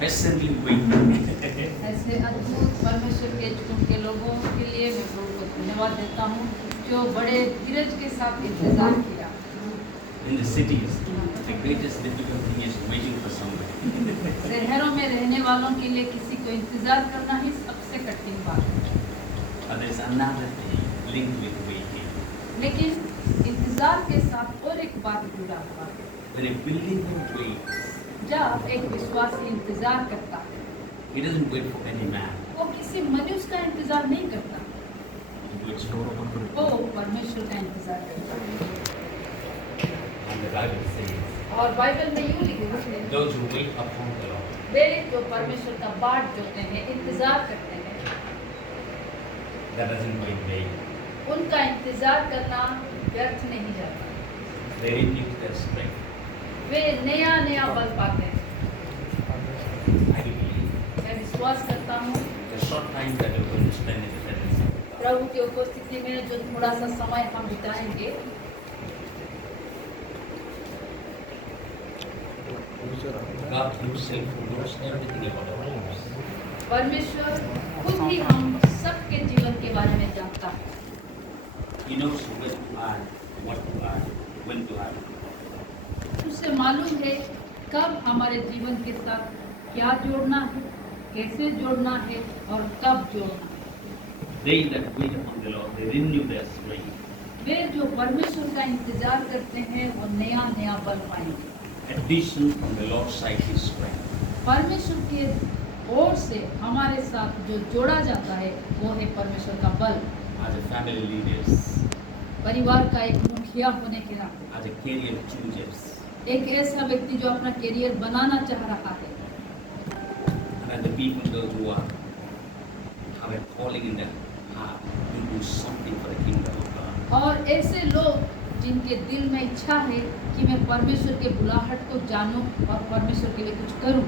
patiently waiting. ऐसे अद्भुत परमेश्वर के चुन के लोगों के लिए मैं प्रभु को धन्यवाद देता हूँ जो बड़े धीरज के साथ इंतजार किया। In the cities, the greatest difficulty is waiting for somebody. शहरों में रहने वालों के लिए किसी को इंतजार करना ही सबसे कठिन बात है। But there is another thing linked with waiting. लेकिन इंतजार के साथ और एक बात जुड़ा हुआ है। When a believer waits, जब एक विश्वासी इंतजार करता है, he doesn't wait for any man. वो किसी मनुष्य का इंतजार नहीं करता, He waits for God. वो परमेश्वर का इंतजार करता है। And the Bible says, और बाइबल में यूं लिखा है, those who wait upon the Lord, वे जो परमेश्वर का बाट जोते हैं, इंतजार करते हैं, that doesn't wait vain. उनका इंतजार करना व्यर्थ नहीं जाता। They renew their strength. वे नया नया बल पाते हैं। I believe मैं विश्वास करता हूँ the short time that we're going to spend in the presence of God, प्रभु की उपस्थिति में जो थोड़ा सा समय हम बिताएंगे, God Himself knows everything about our lives. परमेश्वर खुद ही हम सबके जीवन के बारे में जानता है। He knows when to add, what to add, when to add. उसे मालूम है कब हमारे जीवन के साथ क्या जोड़ना है, कैसे जोड़ना है और कब जोड़ना है। They that wait upon the Lord, they renew their strength. वे जो परमेश्वर का इंतजार करते हैं वो नया नया बल पाएंगे। Addition from the Lord's side is strength. परमेश्वर के ओर से हमारे साथ जो जोड़ा जाता है वो है परमेश्वर का बल। As a family leaders, परिवार का एक मुखिया होने के नाते, as a career choosers, एक ऐसा व्यक्ति जो अपना करियर बनाना चाह रहा है, and as the people those who are have a calling in their heart to do something for the kingdom of God. और ऐसे लोग जिनके दिल में इच्छा है कि मैं परमेश्वर के बुलाहट को जानूं और परमेश्वर के लिए कुछ करूं,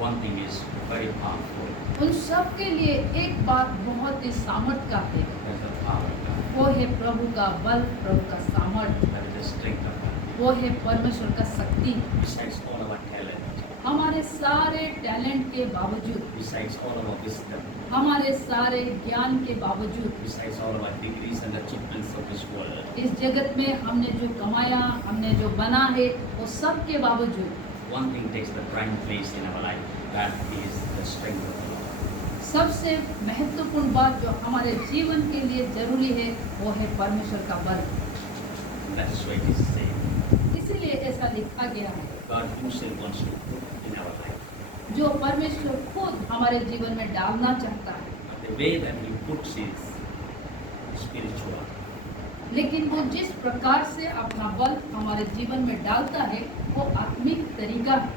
One thing is very powerful. उन सब के लिए एक बात बहुत ही सामर्थ का है, That's the power of God. वो है प्रभु का बल, प्रभु का सामर्थ, That is the strength of God. वो है परमेश्वर का शक्ति। Besides all our talent, हमारे सारे टैलेंट के बावजूद, besides all our wisdom, हमारे सारे ज्ञान के बावजूद, besides all our degrees and achievements of this world, इस जगत में हमने जो कमाया, हमने जो बना है, वो सब के बावजूद one thing takes the prime place in our life. That is the strength of the Lord. सबसे महत्वपूर्ण बात जो हमारे जीवन के लिए जरूरी है वो है परमेश्वर का बल। And that's why it is said, इसीलिए ऐसा लिखा गया है, God Himself wants to put in our life. जो परमेश्वर खुद हमारे जीवन में डालना चाहता है, But the way that He puts is spiritual. लेकिन वो जिस प्रकार से अपना बल हमारे जीवन में डालता है वो आत्मिक तरीका है।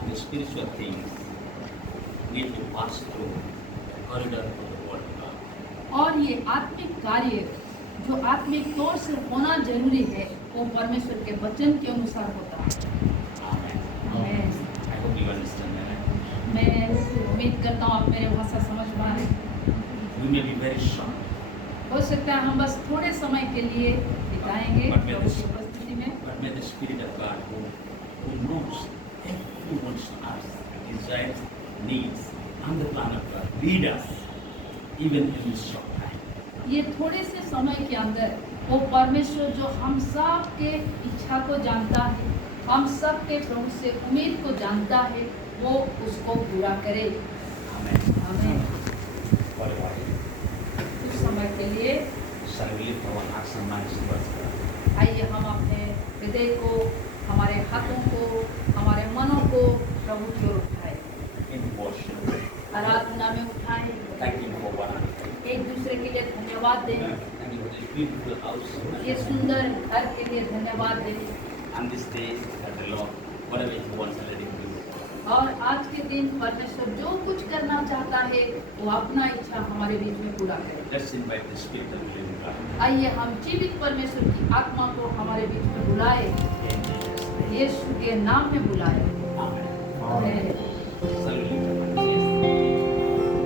And the spiritual things need to pass through the corridor of the Word of God. और ये आत्मिक कार्य जो आत्मिक तौर से होना जरूरी है वो परमेश्वर के वचन के अनुसार होता है। Amen. Amen. I hope you understand that. मैं उम्मीद करता हूँ आप मेरे भाषा समझ पा रहे हैं। We may be very short, हो सकता है हम बस थोड़े समय के लिए बिताएंगे But may प्रभु this- की उपस्थिति में, but may the Spirit of God, who knows everyone's us, desires, needs, and the plan of God, lead us even in this short time. ये थोड़े से समय के अंदर वो परमेश्वर जो हम सब के इच्छा को जानता है, हम सब के प्रभु से उम्मीद को जानता है, वो उसको पूरा करे। Amen. हमें For a while, कुछ समय के लिए shall we lift our hearts and minds towards God? आइए हम अपने हृदय को, हमारे हाथों को, हमारे मनों को प्रभु की ओर उठाएं, In worship, आराधना में उठाएं, thank Him for one another. एक दूसरे के लिए धन्यवाद दें, Thank you for this beautiful house. ये सुंदर घर के लिए धन्यवाद दें। And this day that the Lord, whatever He wants, let Him do. और आज के दिन परमेश्वर जो कुछ करना चाहता है वो अपना इच्छा हमारे बीच में पूरा करे। Let's invite the Spirit of the living God. आइए हम जीवित परमेश्वर की आत्मा को हमारे बीच में बुलाए, यीशु के नाम में बुलाए। Amen. आमीन। Shall we lift our hands?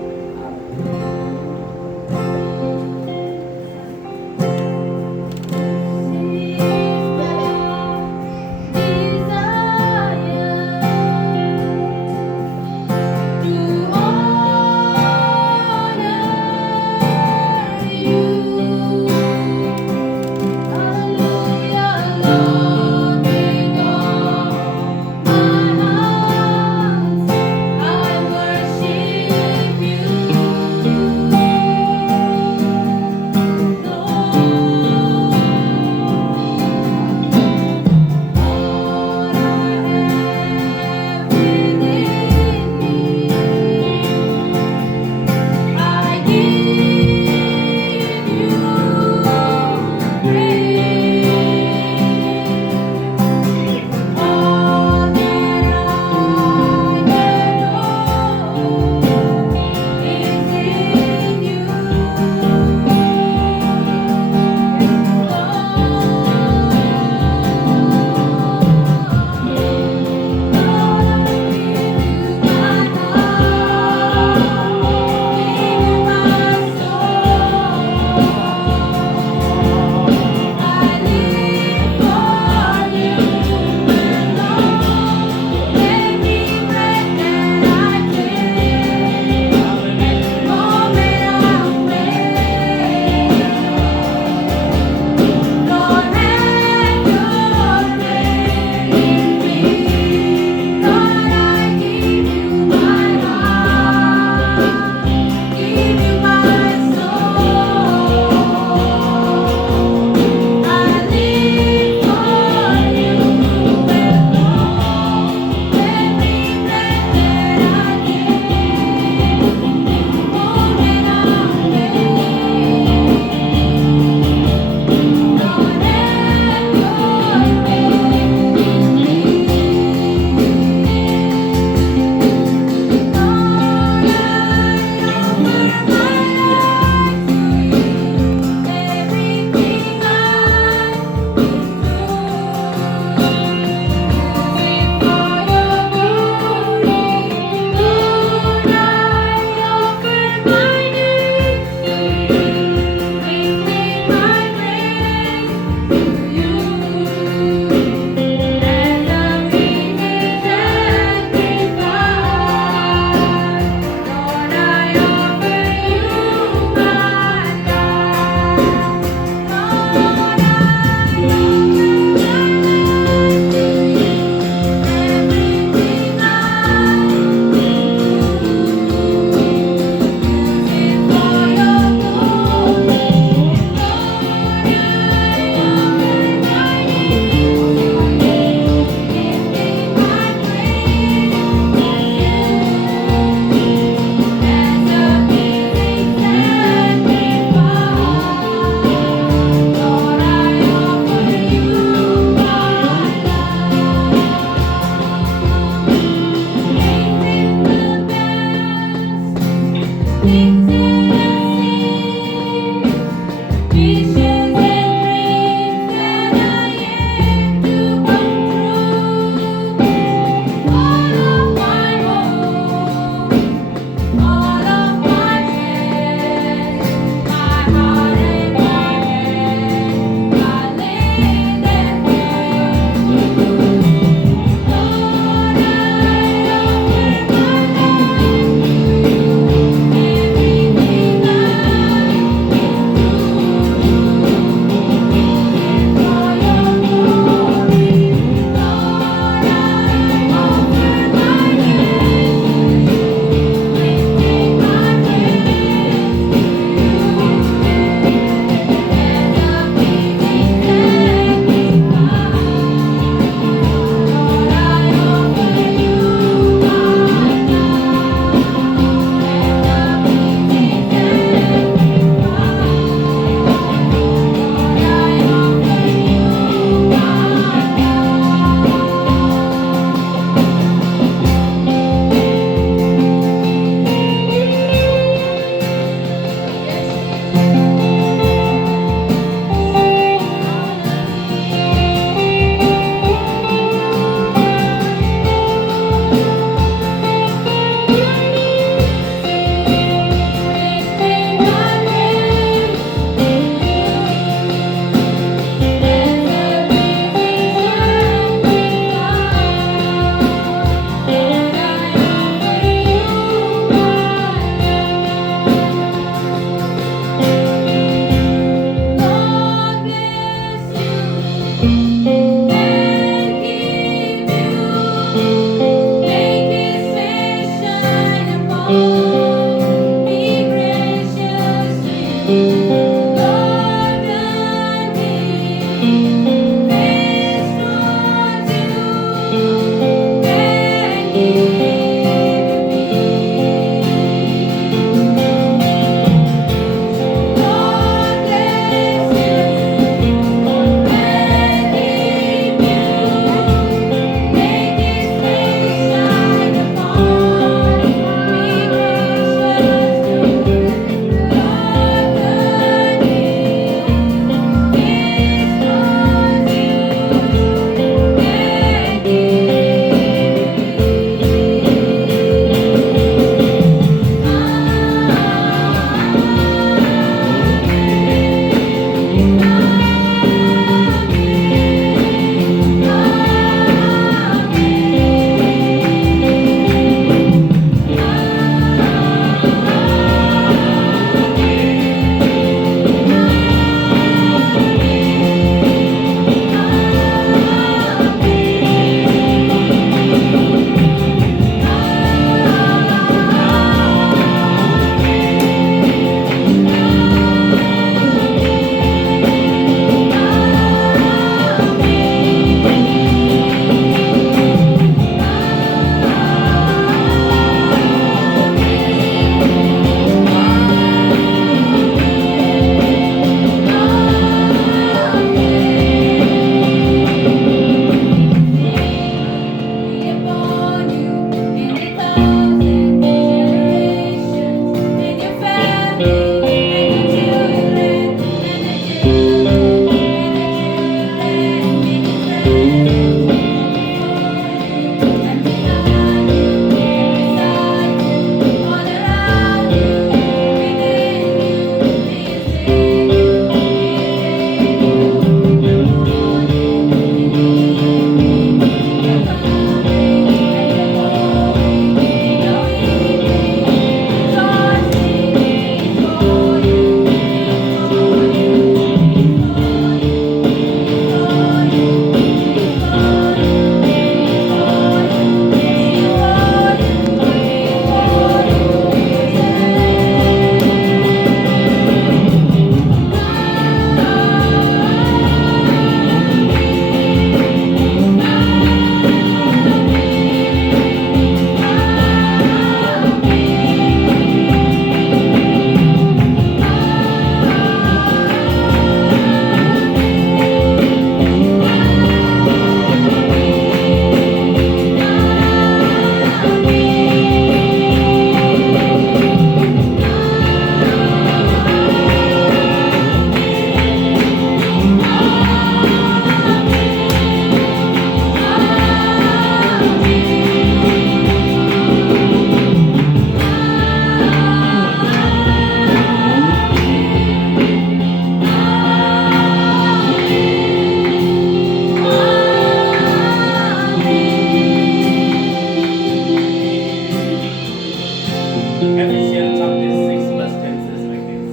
Ephesians chapter 6 verse 10 says like this.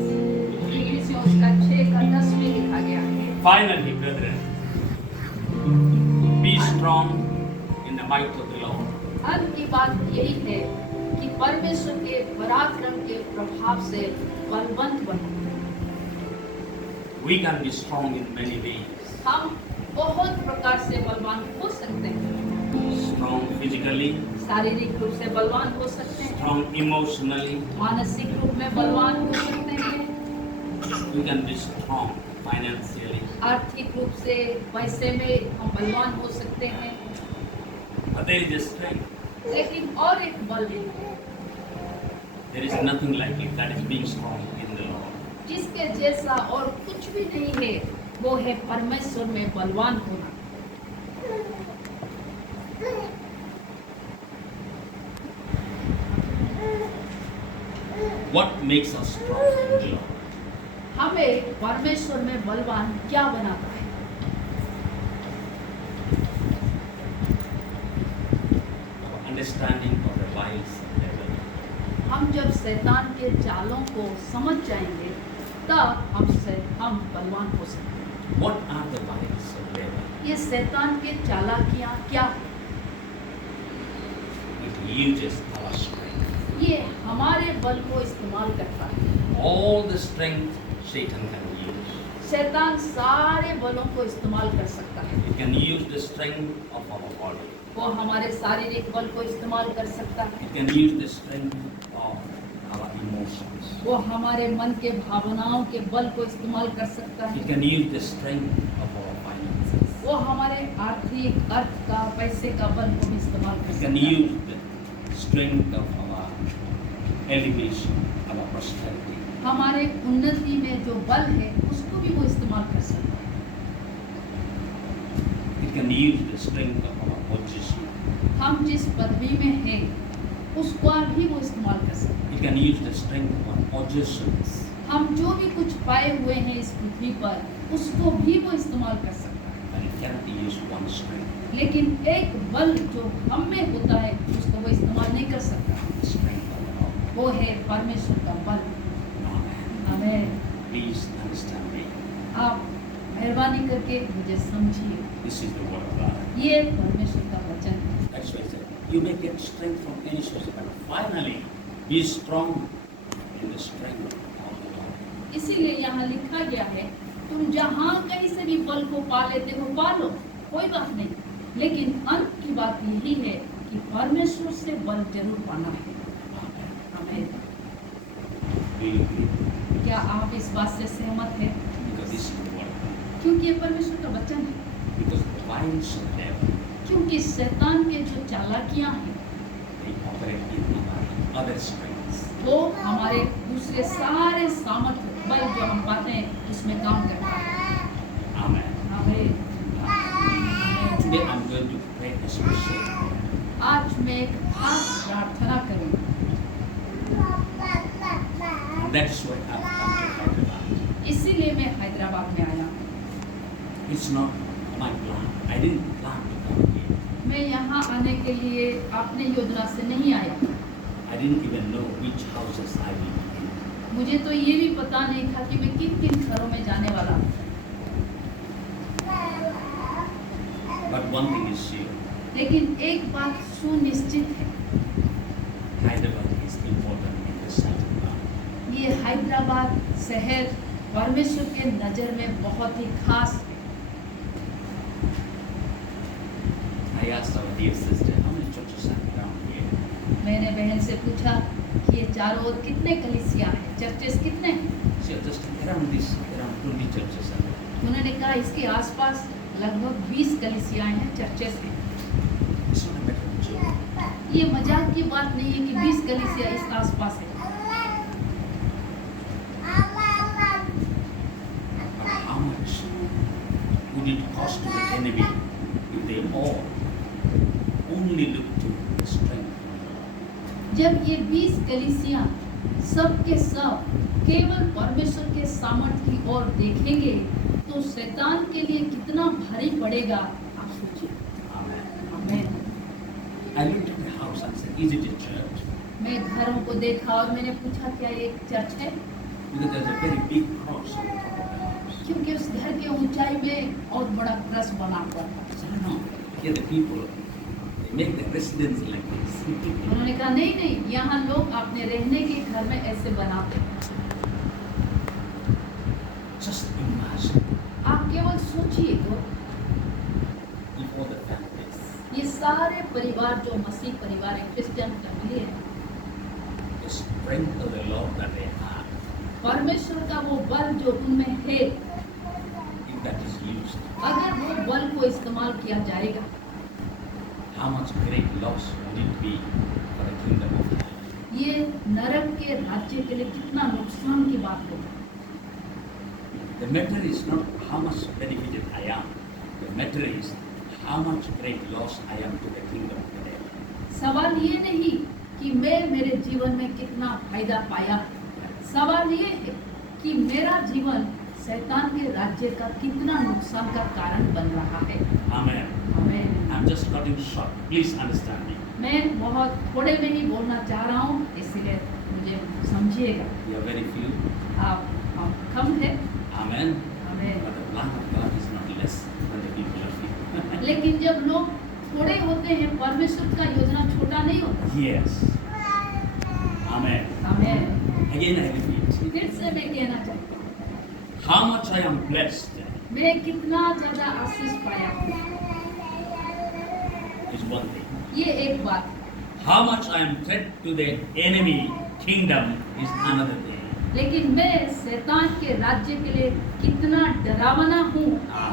इफिसियों उसका 6 का 10 में लिखा गया है। Finally, brethren, be strong in the might of the Lord. अंत की बात यही है कि परमेश्वर के पराक्रम के प्रभाव से बलवंत बनो। We can be strong in many ways. हम बहुत प्रकार से बलवान हो सकते हैं। Strong physically, शारीरिक रूप से बलवान हो सकते हैं, strong emotionally. मानसिक रूप में बलवान हो सकते हैं, We can be strong financially. आर्थिक रूप से पैसे में हम बलवान हो सकते हैं। But there is a strength. लेकिन और एक बल है There is nothing like it. That is being strong in the Lord. जिसके जैसा और कुछ भी नहीं है, वो है परमेश्वर में बलवान होना। What makes us strong in the Lord? हमें परमेश्वर में बलवान क्या बनाता है? Our understanding of the wiles of the devil. हम जब शैतान के चालों को समझ जाएंगे, तब हम बलवान हो सकते हैं। What are the wiles of the devil? ये शैतान के चालाकियाँ क्या? It uses our strength. ये हमारे बल को इस्तेमाल करता है। All the strength Satan can use. शैतान सारे बलों को इस्तेमाल कर सकता है। It can use the strength of our body. वो हमारे शारीरिक बल को इस्तेमाल कर सकता है, It can use the strength of our emotions. वो हमारे मन के भावनाओं के बल को इस्तेमाल कर सकता It है, can use the strength of our finances. वो हमारे आर्थिक अर्थ का पैसे का बल को भी इस्तेमाल कर It सकता can है, use the strength of our elevation, our prosperity. हमारे उन्नति में जो बल है उसको भी वो इस्तेमाल कर सकता है, It can use the strength of our position. हम जिस पदवी में हैं उसका भी वो इस्तेमाल कर सकता है, It can use the strength of our possessions. हम जो भी कुछ पाए हुए हैं इस पृथ्वी पर उसको भी वो इस्तेमाल कर सकता है। But it cannot use one strength, लेकिन एक बल जो हम में होता है उसको वो इस्तेमाल नहीं कर सकता, the strength of the Lord. वो है परमेश्वर का बल। Amen. हमें Please understand me. आप मेहरबानी करके मुझे समझिए, This is the word of God. ये परमेश्वर का वचन है। That's why I said, you may get strength from any source, but finally be strong in the strength of the Lord. इसीलिए यहाँ लिखा गया है, तुम जहाँ कहीं से भी बल को पा लेते हो पा लो, कोई बात नहीं, लेकिन अंत की बात यही है कि परमेश्वर से बल जरूर पाना है। Amen. हमें Do you agree? क्या आप इस बात से सहमत हैं? Because this is the word of God. क्योंकि ये परमेश्वर का वचन है, Because the wiles of the devil, क्योंकि शैतान के जो चालाकियाँ हैं they operate in our other strengths. वो हमारे दूसरे सारे सामर्थ्य बल जो हम पाते हैं उसमें काम करता है। Amen. हमें Today I'm going to pray a special prayer. आज मैं एक खास प्रार्थना करूँगा, And that's why I've come to Hyderabad. इसीलिए मैं हैदराबाद में आया हूँ। It's not my plan. I didn't plan to come here. मैं यहाँ आने के लिए अपने योजना से नहीं आया, I didn't even know which houses I will be in. मुझे तो ये भी पता नहीं था कि मैं किन किन घरों में जाने वाला हूँ। But one thing is sure, लेकिन एक बात सुनिश्चित है, Hyderabad is important in the sight of God. ये हैदराबाद शहर परमेश्वर के नज़र में बहुत ही खास है। I asked our dear sister, how many churches are around here? मैंने बहन से पूछा कि ये चारों ओर कितने कलीसिया हैं, चर्चेस कितने हैं? She said, just around 20 churches are there. उन्होंने कहा इसके आसपास लगभग 20 कलीसियाएं हैं, चर्चेस हैं। It's not a matter of joke. ये मजाक की बात नहीं है कि 20 कलीसिया इस आसपास है, But how much would it cost to the enemy if they all only look to the strength of the Lord? जब ये 20 कलीसिया सब के सब केवल परमेश्वर के सामर्थ्य की ओर देखेंगे तो शैतान के लिए कितना भारी पड़ेगा, आप सोचिए। Amen. आमीन। I looked at the house and said, is it a church? मैं घरों को देखा और मैंने पूछा क्या ये चर्च है, Because there's a very big cross on top of the house. क्योंकि उस घर के ऊंचाई में बहुत बड़ा क्रस बना हुआ था। So I know, here the people, they make their residence like this. उन्होंने कहा नहीं नहीं, यहाँ लोग अपने रहने के घर में ऐसे बनाते हैं। Just imagine आप केवल सोचिए तो, if all the families, ये सारे परिवार जो मसीह परिवार है, क्रिश्चियन फैमिली है, the strength of the Lord that they have, परमेश्वर का वो बल जो उनमें है, if that is used, अगर वो बल को इस्तेमाल किया जाएगा, how much great loss would it be for the kingdom of God? ये नरक के राज्य के लिए कितना नुकसान की बात होगी। The matter is not how much benefited I am. The matter is how much great loss I am to the kingdom today. सवाल ये नहीं कि मैं मेरे जीवन में कितना फायदा पाया, सवाल ये है कि मेरा जीवन शैतान के राज्य का कितना नुकसान का कारण बन रहा है। Amen. आमीन। I'm just cutting short. Please understand me. मैं बहुत थोड़े में ही बोलना चाह रहा हूँ, इसलिए मुझे समझिएगा। We are very few. आप कम है, Amen. आमीन। But the plan of God is not less than the people are few. लेकिन जब लोग थोड़े होते हैं, परमेश्वर का योजना छोटा नहीं होता। Yes. Amen. आमीन। Again I repeat. फिर से मैं कहना चाहता हूँ, How much I am blessed मैं कितना ज्यादा आशीष पाया हूँ, is one thing. ये एक बात है। How much I am threat to the enemy kingdom is another thing. लेकिन मैं शैतान के राज्य के लिए कितना डरावना हूँ,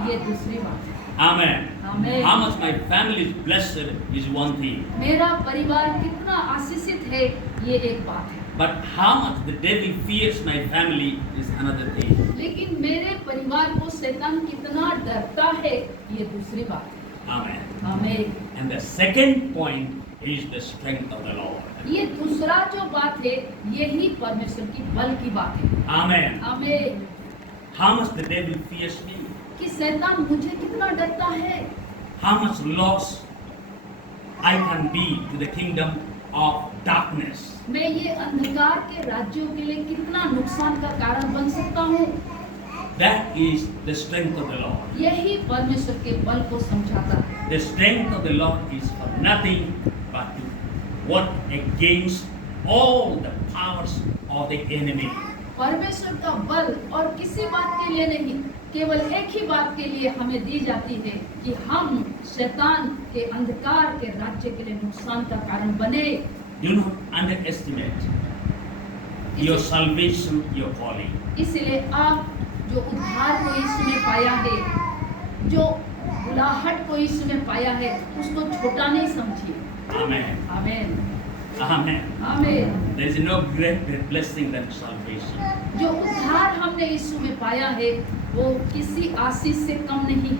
ये दूसरी बात है। Amen. Amen. How much my family is blessed is one thing. मेरा परिवार कितना आशीषित है, ये एक बात है। But how much the devil fears my family is another thing. लेकिन मेरे परिवार को शैतान कितना डरता है, ये दूसरी बात है। Amen. आमीन। And the second point is the strength of the Lord. ये दूसरा जो बात है, यही परमेश्वर की बल की बात है। Amen. आमीन। How much the devil fears me. कि शैतान मुझे कितना डरता है, How much loss I can be to the kingdom of darkness. मैं ये अंधकार के राज्यों के लिए कितना नुकसान का कारण बन सकता हूँ, That is the strength of the Lord. यही परमेश्वर के बल को समझाता है। The strength of the Lord is for nothing but to work against all the powers of the enemy. परमेश्वर का बल और किसी बात के लिए नहीं, केवल एक ही बात के लिए हमें दी जाती है कि हम शैतान के अंधकार के राज्य के लिए नुकसान का कारण बने। Do not underestimate your salvation, your calling. इसलिए आप जो उद्धार को यीशु में पाया है, जो बुलाहट को यीशु में पाया है, उसको छोटा नहीं समझिए। Amen. आमीन। Amen. आमीन। There is no greater blessing than salvation. जो उद्धार हमने यीशु में पाया है, वो किसी आशीष से कम नहीं।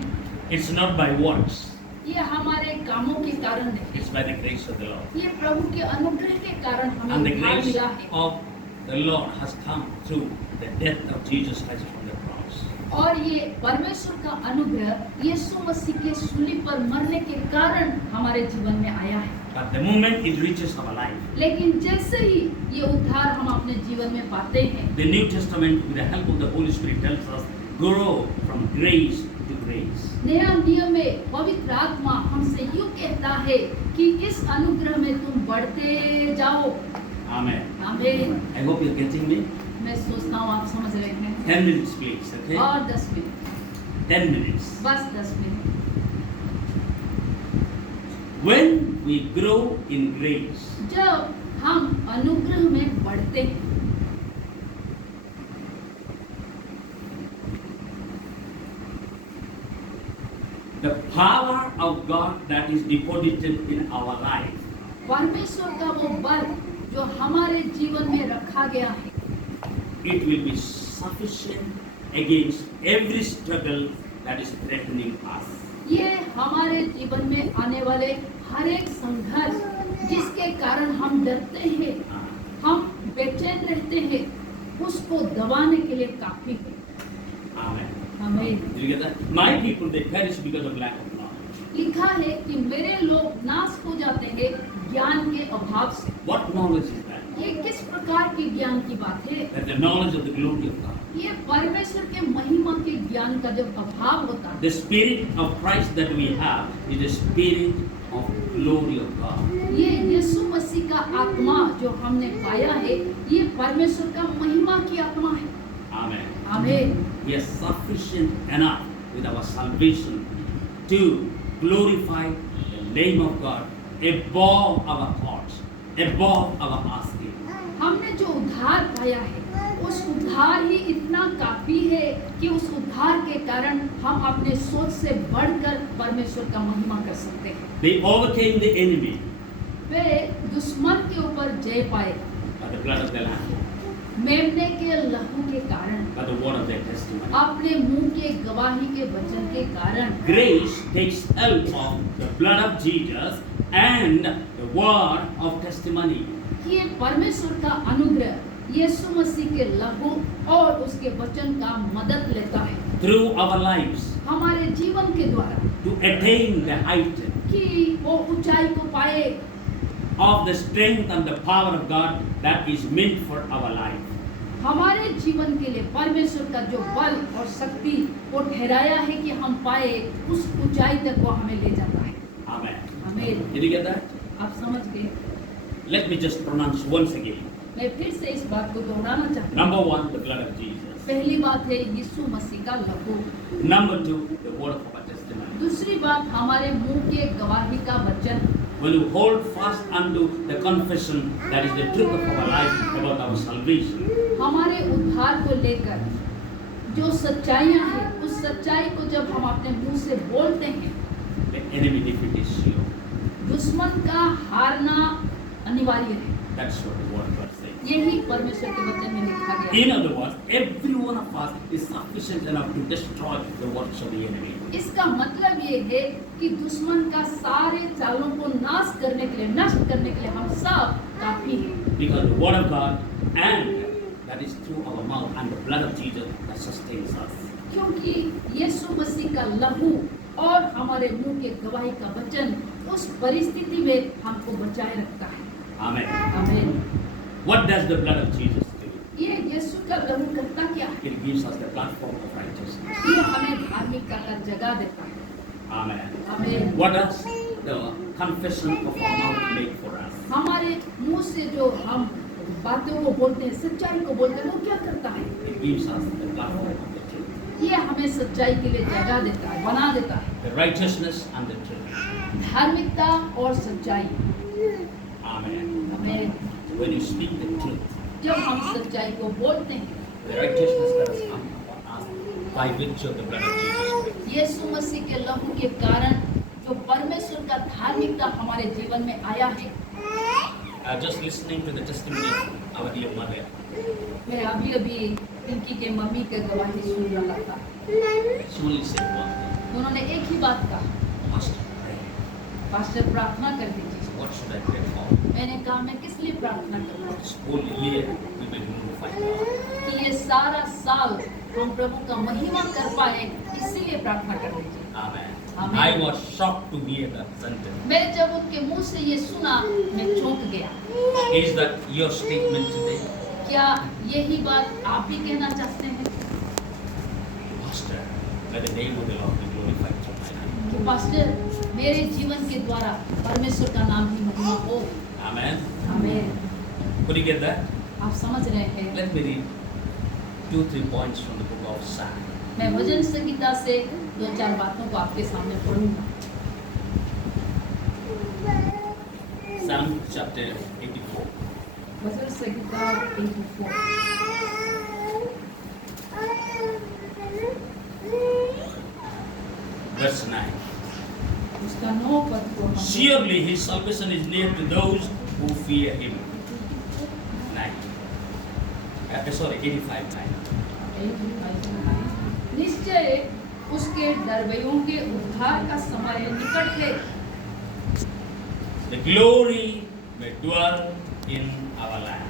It's not by works. ये हमारे कामों के कारण नहीं, It's by the grace of the Lord. ये प्रभु के अनुग्रह के कारण हमें And the उद्धार grace मिला है। of the Lord has come through the death of Jesus Christ from the cross. और ये परमेश्वर का अनुग्रह यीशु मसीह के सूली पर मरने के कारण हमारे जीवन में आया है। But the moment it reaches our life, लेकिन जैसे ही ये उद्धार हम अपने जीवन में पाते हैं, the New Testament, with the help of the Holy Spirit, tells us grow from grace to grace. नया नियम में पवित्र आत्मा हमसे यूं कहता है कि इस अनुग्रह में तुम बढ़ते जाओ। Amen. आमीन। I hope you're getting me. मैं सोचता हूँ आप समझ रहे हैं। 10 minutes, please. Okay? और 10 मिनट, 10 minutes. बस 10 minute. When we grow in grace, जब हम अनुग्रह में बढ़ते हैं, the power of God that is deposited in our life, परमेश्वर का वो बल जो हमारे जीवन में रखा गया है, it will be sufficient against every struggle that is threatening us. ये हमारे जीवन में आने वाले हर एक संघर्ष जिसके कारण हम डरते हैं, हम बेचैन रहते हैं, उसको दबाने के लिए काफी है। Amen. हमें Did you get that? My people, they perish because of lack of knowledge. लिखा है कि मेरे लोग नाश हो जाते हैं ज्ञान के अभाव से। What knowledge is that? ये किस प्रकार के ज्ञान की बात है? That the knowledge of the glory of God. ये परमेश्वर के महिमा के ज्ञान का जब अभाव होता है। The spirit of Christ that we have is the spirit of glory of God. ये यीशु मसीह का आत्मा जो हमने पाया है, ये परमेश्वर का महिमा की आत्मा है। Amen. आमीन। He is sufficient enough with our salvation to glorify the name of God above our thoughts, above our asking. हमने जो उद्धार पाया है, उस उद्धार ही इतना काफी है कि उस उद्धार के कारण हम अपने सोच से बढ़कर परमेश्वर का महिमा कर सकते हैं। They overcame the enemy वे दुश्मन के ऊपर जय पाए by the blood of the Lamb, मेमने के लहू के कारण, by the word of their testimony. अपने मुंह के गवाही के वचन के कारण। Grace takes help of the blood of Jesus and the word of testimony. ये परमेश्वर का अनुग्रह यीशु मसीह के लहू और उसके वचन का मदद लेता है Through our lives हमारे जीवन के द्वारा to attain the height कि वो ऊंचाई को पाए of the strength and the power of God that is meant for our life. हमारे जीवन के लिए परमेश्वर का जो बल और शक्ति वो ठहराया है कि हम पाए, उस ऊंचाई तक वो हमें ले जाता है। Amen. आमीन। Did you get that? आप समझ गए? Let me just pronounce once again. मैं फिर से इस बात को दोहराना चाहता हूँ। Number one, the blood of Jesus. पहली बात है यीशु मसीह का लहू। Number two, the word of our testimony. दूसरी बात हमारे मुंह के गवाही का वचन। When you hold fast unto the confession that is the truth of our life about our salvation, हमारे उद्धार को लेकर जो सच्चाइयाँ हैं, उस सच्चाई को जब हम अपने मुंह से बोलते हैं, the enemy defeat is sure. दुश्मन का हारना अनिवार्य है। That's what the word of God says. यही परमेश्वर के वचन में लिखा गया है। In other words, every one of us is sufficient enough to destroy the works of the enemy. इसका मतलब ये है कि दुश्मन का सारे चालों को नाश करने के लिए, नष्ट करने के लिए हम सब काफी हैं। Because the word of God and that is through our mouth and the blood of Jesus that sustains us. क्योंकि यीशु मसीह का लहू और हमारे मुंह के गवाही का वचन उस परिस्थिति में हमको बचाए रखता है। Amen. आमीन। What does the blood of Jesus do? ये यीशु का लहू करता क्या है? It gives us the platform of righteousness. ये हमें धार्मिकता का जगह देता है। Amen. आमीन। What does the confession of our mouth make for us? हमारे मुंह से जो हम बातों को बोलते हैं, सच्चाई को बोलते हैं, वो क्या करता है? It gives us the platform of the truth. ये हमें सच्चाई के लिए जगह देता है, बना देता है। The righteousness and the truth. धार्मिकता और सच्चाई। Amen. हमें When you speak the truth, जब हम सच्चाई को बोलते हैं, the righteousness that has come upon us by virtue of the blood of Jesus Christ. यीशु मसीह के लहू के कारण जो परमेश्वर का धार्मिकता हमारे जीवन में आया है। Just listening to the testimony of our dear mother, मैं अभी अभी पिंकी के मम्मी के गवाही सुन रहा था। she only said one thing, उन्होंने एक ही बात कहा, Pastor, pray. पास्टर प्रार्थना कर दीजिए। What should I pray for? मैंने कहा मैं किस लिए प्रार्थना करूँ? This whole year we will glorify God. कि ये सारा साल हम प्रभु का महिमा कर पाए, इसीलिए प्रार्थना कर दीजिए। Amen. Amen. I was shocked to hear that sentence. मैं जब उनके मुंह से ये सुना, मैं चौंक गया। Is that your statement today? क्या यही बात आप भी कहना चाहते हैं? Pastor, let the name of the Lord be glorified through my life. कि पास्टर मेरे जीवन के द्वारा परमेश्वर का नाम ही महिमा हो। Amen. आमीन। Could you get that? आप समझ रहे हैं? Let me read 2-3 points from the book of Psalm. मैं भजन संहिता से 2-4 बातों को आपके सामने पढ़ूंगा। Psalm chapter 84. भजन संहिता 84 Verse 9. उसका 9 पद को हम Surely his salvation is near to those who fear him. 9. Sorry, 85. 9. निश्चय उसके डरवैयों के उद्धार का समय निकट है। The glory may dwell in our land.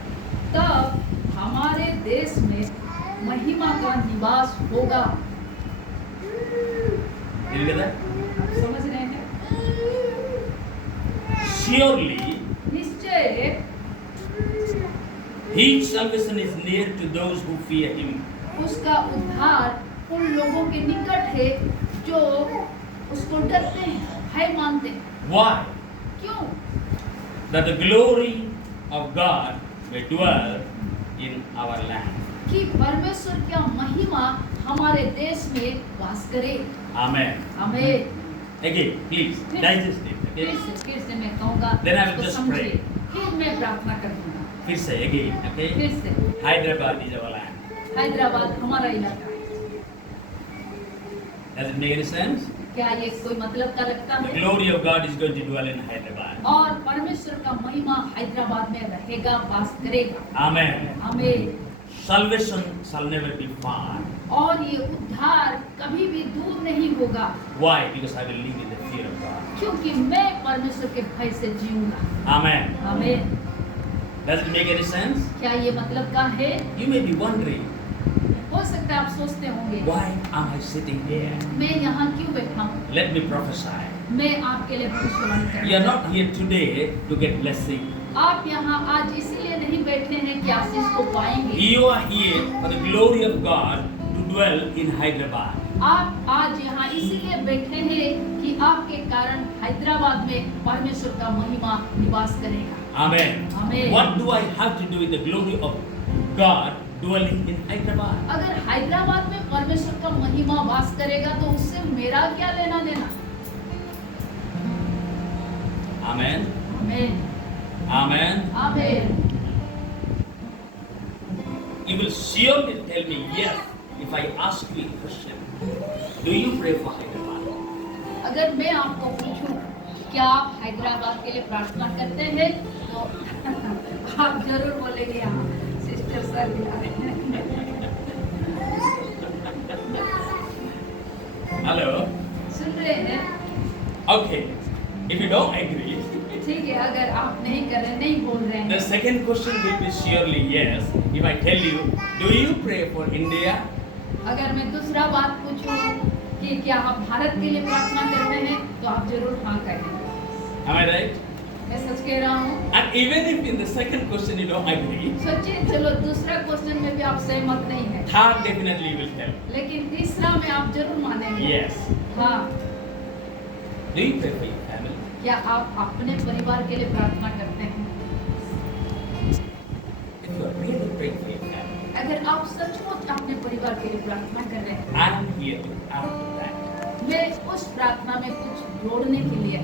तब हमारे देश में महिमा का निवास होगा। Did you get that? आप समझ रहे हैं? surely निश्चय His salvation is near to those who fear Him. उसका उद्धार उन लोगों के निकट है जो उसको डरते हैं, भय मानते हैं। Why? क्यों? That the glory of God may dwell in our land. कि परमेश्वर की महिमा हमारे देश में वास करे। Amen. हमें Again, please digest it. Okay? फिर से मैं कहूँगा, Then I will उसको just समझिए। pray. फिर मैं प्रार्थना करूँगा। फिर से again. Okay? फिर से Hyderabad is our land. Hyderabad हमारा इलाका है। Does it make any sense? क्या ये कोई मतलब का लगता The है? glory of God is going to dwell in Hyderabad. और परमेश्वर का महिमा हैदराबाद में रहेगा, वास करेगा। Amen. हमें Salvation shall never be far. और ये उद्धार कभी भी दूर नहीं होगा, Why? Because I will live in the fear of God. क्योंकि मैं परमेश्वर के भय से जीऊंगा। Amen. हमें Does it make any sense? क्या ये मतलब का है? You may be wondering, हो सकता है आप सोचते होंगे, why am I sitting here? मैं यहाँ क्यों बैठा हूँ? Let me prophesy. मैं आपके लिए भविष्यवाणी You are करता not here today to get blessing. हूँ। आप यहाँ आज इसीलिए नहीं बैठे हैं कि आशीष को पाएंगे। You are here for the glory of God to dwell in Hyderabad. आप आज यहाँ इसीलिए बैठे हैं कि आपके कारण हैदराबाद में परमेश्वर का महिमा निवास करेगा। Amen. Amen. What do I have to do with the glory of God dwelling in Hyderabad? अगर हैदराबाद में परमेश्वर का महिमा वास करेगा तो उससे मेरा क्या लेना देना? Amen. आमीन, Amen. आमीन। You will surely tell me yes if I ask you a question. Do you pray for Hyderabad? अगर मैं आपको पूछूं क्या आप हैदराबाद के लिए प्रार्थना करते हैं तो आप जरूर बोलेंगे हाँ, सिस्टर सर बुला रहे हैं। Hello. सुन रहे हैं? Okay. If you don't agree, ठीक है, अगर आप नहीं कर रहे, नहीं बोल रहे the हैं, second question will be surely yes. If I tell you, do you pray for India? अगर मैं दूसरा बात पूछूं कि क्या आप भारत के लिए प्रार्थना करते हैं तो आप जरूर हाँ कहेंगे। Am I right? मैं सच कह रहा हूँ। And even if in the second question you don't agree, सोचिए, चलो दूसरा क्वेश्चन में भी आप सहमत नहीं है, third definitely you will tell. लेकिन तीसरा में आप जरूर मानेंगे। Yes. हाँ, Do you pray for your family? क्या आप अपने परिवार के लिए प्रार्थना करते हैं? If you are really praying for your family, अगर आप सचमुच अपने परिवार के लिए प्रार्थना कर रहे हैं, I am here to add to that मैं उस प्रार्थना में कुछ जोड़ने के लिए,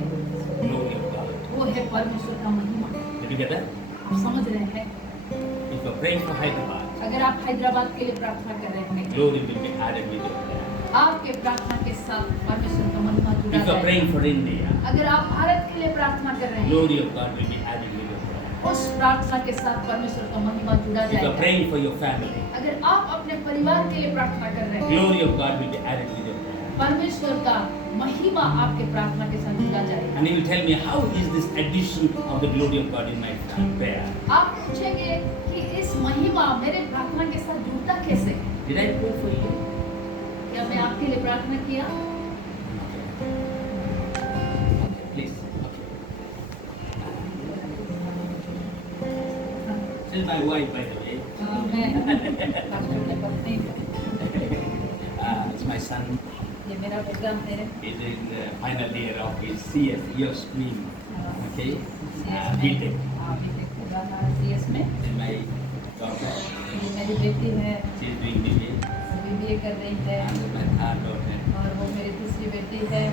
glory of God. वो है परमेश्वर का महिमा। Did you get that? आप समझ रहे हैं? If you are praying for Hyderabad, अगर आप हैदराबाद के लिए प्रार्थना कर रहे हैं, glory will be added with your prayer. आपके प्रार्थना के साथ परमेश्वर का महिमा जुड़ा If you are जाएगा। praying for India, अगर आप भारत के लिए प्रार्थना कर रहे हैं, glory of God will be added with your prayer. उस प्रार्थना के साथ परमेश्वर का महिमा जुड़ा If you are जाएगा। praying for your family, अगर आप अपने परिवार के लिए प्रार्थना कर रहे हैं, glory of God will be added with your prayer. परमेश्वर का महिमा आपके प्रार्थना के साथ जुड़ा जाएगा। And you will tell me, how is this addition of the glory of God in my prayer? आप पूछेंगे कि इस महिमा मेरे प्रार्थना के साथ जुड़ता कैसे है? Did I pray for you? क्या मैं आपके लिए प्रार्थना किया? Okay, please. This is my wife, by the way. मैं पास्टर की पत्नी हूँ। It's my son. ये मेरा बेटा है। He's in the final year of his CS, year stream. Okay? BTech. BTech कर रहा है CS में। And my daughter, ये मेरी बेटी है, she is doing BBA. BBA कर रही है, And my third daughter, और वो मेरी दूसरी बेटी है,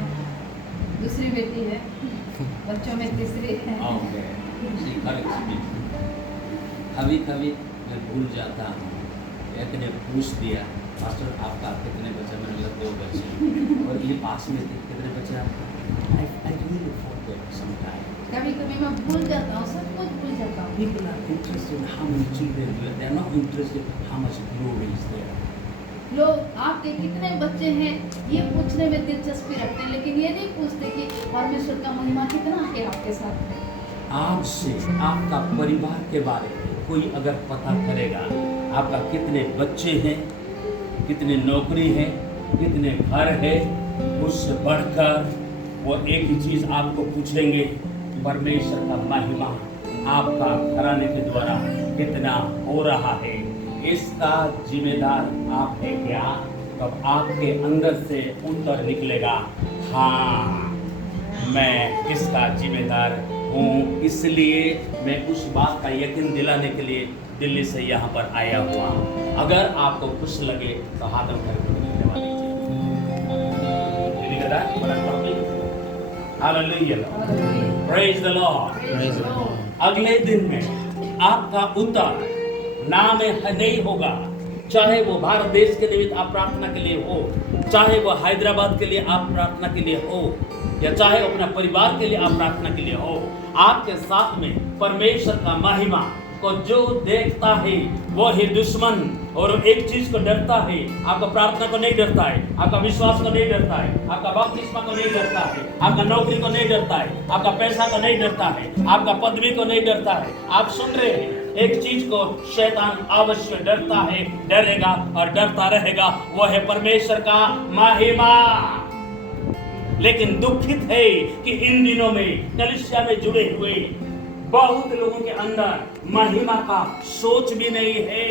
बच्चों में तीसरी है। okay. She corrects me. कभी कभी मैं भूल जाता हूँ। एक ने पूछ दिया, मास्टर आपका कितने बच्चे? मैंने बोला 2 बच्चे। और ये पास में थे, कितने बच्चे आपका? I really forget sometimes. कभी कभी मैं भूल जाता हूँ, सब कुछ भूल जाता हूँ। People are interested in how many children you have. They are not interested in how much glory is there. लोग आपके कितने बच्चे हैं ये पूछने में दिलचस्पी रखते हैं, लेकिन ये नहीं पूछते कि परमेश्वर का महिमा कितना है आपके साथ में। आज से आपका परिवार के बारे में कोई अगर पता करेगा, आपका कितने बच्चे हैं, कितने नौकरी है, कितने घर है, उससे बढ़कर वो एक ही चीज़ आपको पूछेंगे, परमेश्वर का महिमा आपका घराने के द्वारा कितना हो रहा है, इसका जिम्मेदार आप है क्या? तब आपके अंदर से उत्तर निकलेगा, हाँ मैं इसका जिम्मेदार हूँ। इसलिए मैं उस बात का यकीन दिलाने के लिए दिल्ली से यहाँ पर आया हुआ हूँ। अगर आपको कुछ लगे तो हाथ में करके धन्यवाद दीजिए। Hallelujah, praise the Lord. अगले दिन में आपका उत्तर ना में नहीं होगा, चाहे वो भारत देश के निमित्त आप प्रार्थना के लिए हो, चाहे वो हैदराबाद के लिए आप प्रार्थना के लिए हो, या चाहे अपना परिवार के लिए आप प्रार्थना के लिए हो, आपके साथ में परमेश्वर का महिमा को जो देखता है वो ही दुश्मन और एक चीज को डरता है, आपका प्रार्थना को नहीं डरता है, आपका विश्वास को नहीं डरता है, आपका बपतिस्मा को नहीं डरता है, आपका नौकरी को नहीं डरता है, आपका पैसा को नहीं डरता है, आपका पदवी को नहीं डरता है। आप सुन रहे हैं, एक चीज को शैतान अवश्य डरता है, डरेगा और डरता रहेगा, वो है परमेश्वर का महिमा। लेकिन दुखित है कि इन दिनों में कलीसिया में जुड़े हुए बहुत लोगों के अंदर महिमा का सोच भी नहीं है।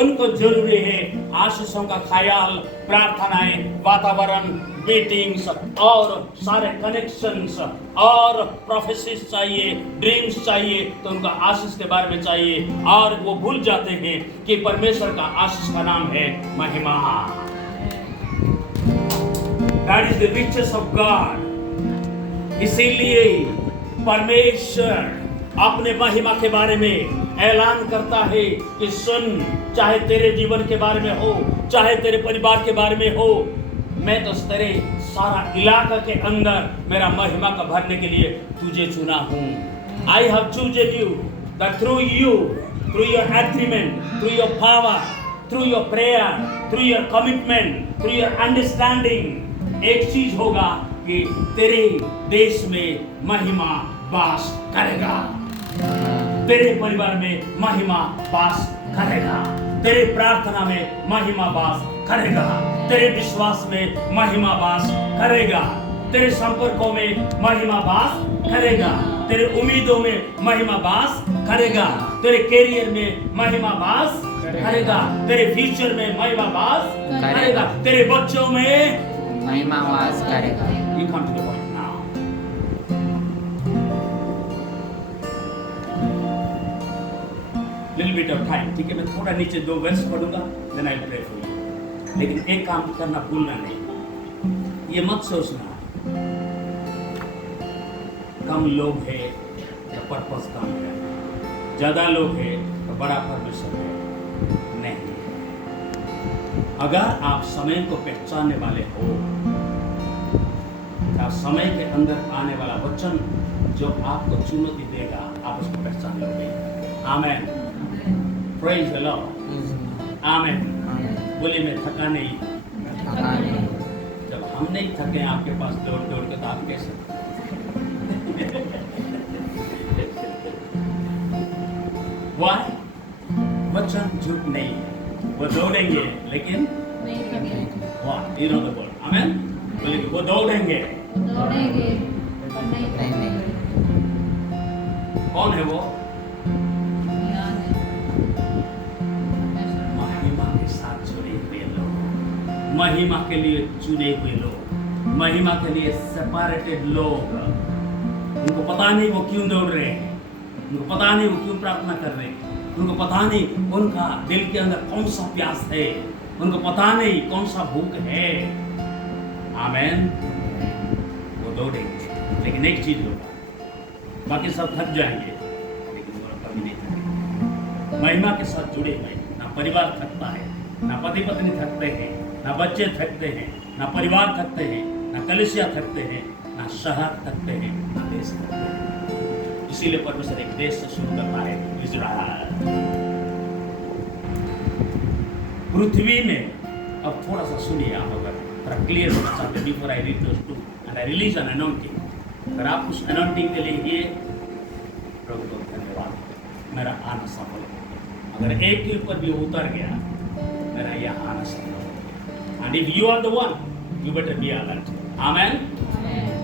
उनको जरूरी है आशीषों का ख्याल, प्रार्थनाएं, वातावरण, मीटिंग्स और सारे कनेक्शंस और प्रोफेसीज चाहिए, ड्रीम्स चाहिए, तो उनका आशीष के बारे में चाहिए, और वो भूल जाते हैं कि परमेश्वर का आशीष का नाम है महिमा। That is the riches of God। इसीलिए परमेश्वर अपने महिमा के बारे में ऐलान करता है कि सुन, चाहे तेरे जीवन के बारे में हो, चाहे तेरे परिवार के बारे में हो, मैं तो तेरे सारा इलाका के अंदर मेरा महिमा का भरने के लिए तुझे चुना हूँ। I have chosen you that through you, through your agreement, through your power, through your prayer, through your commitment, through your understanding, एक चीज होगा कि तेरे देश में महिमा वास करेगा, तेरे परिवार में महिमा वास करेगा, तेरे प्रार्थना में महिमा वास करेगा, तेरे विश्वास में महिमा वास करेगा, तेरे संपर्कों में महिमा वास करेगा, तेरे उम्मीदों में महिमा वास करेगा, तेरे कैरियर में महिमा वास करेगा, तेरे फ्यूचर में महिमा वास करेगा, तेरे बच्चों में महिमा वास करेगा। You come to the point now. Little bit of time, ठीक है, मैं थोड़ा नीचे 2 वर्ष पढ़ूंगा, then I'll pray for you। लेकिन एक काम करना भूलना नहीं, ये मत सोचना कम लोग हैं तो पर्पस कम है, ज्यादा लोग हैं तो बड़ा परमेश्वर है, नहीं। अगर आप समय को पहचानने वाले हो, आप समय के अंदर आने वाला वचन जो आपको चुनौती देगा, आप उसको पहचान लोगे। आमेन, प्रेज द लॉर्ड, आमेन। बोले मैं थका नहीं, जब हम नहीं थके आपके पास दौड़ दौड़ के, तो आप कैसे? Why? वचन झूठ नहीं है, वो दौड़ेंगे लेकिन वाह, you know the word, आमेन। बोले वो दौड़ेंगे, कौन है वो? महिमा के साथ जुड़े हुए लोग, महिमा के लिए चुने हुए लोग, महिमा के लिए सेपरेटेड लोग। उनको पता नहीं वो क्यों दौड़ रहे हैं, उनको पता नहीं वो क्यों प्रार्थना कर रहे हैं, उनको पता नहीं उनका दिल के अंदर कौन सा प्यास है, उनको पता नहीं कौन सा भूख है। आमेन, वो दौड़ेंगे, लेकिन एक चीज होगा, बाकी सब थक जाएंगे लेकिन वो कभी नहीं थकेंगे। महिमा के साथ जुड़े हुए, ना परिवार थकता है, ना पति पत्नी थकते हैं, ना बच्चे थकते हैं, ना परिवार थकते हैं, ना कलीसिया थकते हैं, ना शहर थकते हैं, ना देश थकते हैं। इसीलिए परमेश्वर एक देश से शुरू करता है, इजराइल। पृथ्वी में, अब थोड़ा सा सुनिए आप, अगर थोड़ा क्लियर होना चाहते, before I read those 2 and I release an anointing. अगर आप उस अनॉइंटिंग के लिए ये, प्रभु को धन्यवाद, मेरा आना सफल हो। अगर एक के ऊपर भी उतर गया, मेरा यह आना सफल हो। And if you are the one, you better be alert. Amen,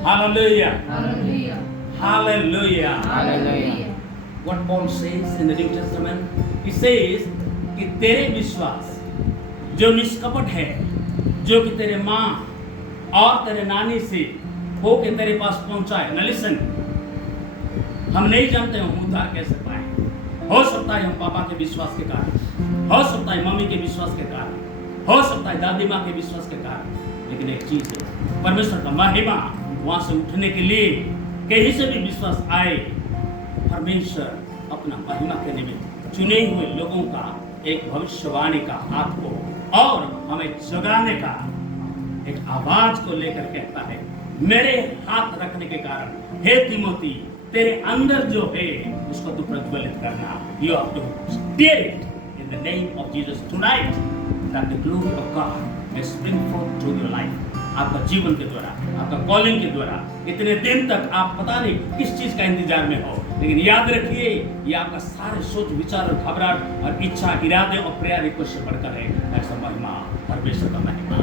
hallelujah, Hallelujah. Hallelujah. What Paul says in the New Testament, he says कि तेरे विश्वास जो निष्कपट है, जो कि तेरे माँ और तेरे नानी से हो के तेरे पास पहुंचा है। Now listen, हम नहीं जानते हम उद्धार कैसे पाए। हो सकता है हम पापा के विश्वास के कारण, हो सकता है मम्मी के विश्वास के कारण, हो सकता है दादी माँ के विश्वास के कारण, लेकिन एक चीज है, परमेश्वर का महिमा वहां से उठने के लिए कहीं से भी विश्वास आए, परमेश्वर अपना महिमा के निमित्त चुने हुए लोगों का एक भविष्यवाणी का हाथ को और हमें जगाने का एक आवाज को लेकर कहता है, मेरे हाथ रखने के कारण हे तिमोथी, तेरे अंदर जो है उसको तू प्रज्वलित करना। You have to stir it in the name of Jesus tonight, that the glory of God may spring forth through your life. आपका जीवन के द्वारा, आपका कॉलिंग के द्वारा, इतने दिन तक आप पता नहीं किस चीज का इंतजार में हो, लेकिन याद रखिए ये आपका सारे सोच विचार और घबराहट और इच्छा, इरादे और प्रेयर रिक्वेस्ट से बढ़कर है। ऐसा महिमा, परमेश्वर का महिमा।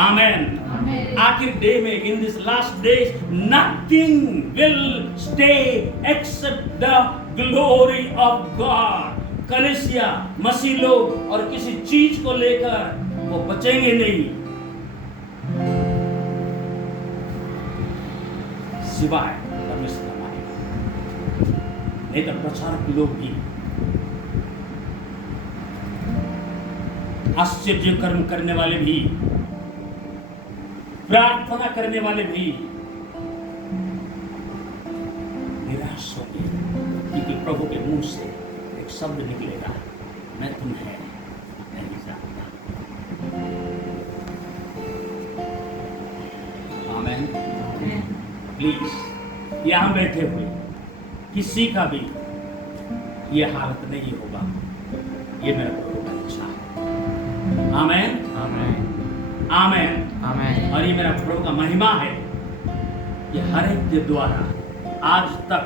आमेन। आखिर डे में, in this last days, nothing will stay except the glory of God. कलीसिया, मसीह लोग और किसी चीज को लेकर वो बचेंगे नहीं, सिवाय परमेश्वर का महिमा। नहीं तो प्रचारक लोग भी, आश्चर्य कर्म करने वाले भी, प्रार्थना करने वाले भी निराश होंगे, क्योंकि प्रभु के मुंह से एक शब्द निकलेगा, मैं तुम्हें नहीं जानता। आमेन। प्लीज यहां बैठे हुए किसी का भी ये हालत नहीं होगा, ये मेरा प्रभु का इच्छा है। आमेन, Amen. आमेन, Amen. और ये मेरा प्रभु का महिमा है। ये हर एक के द्वारा आज तक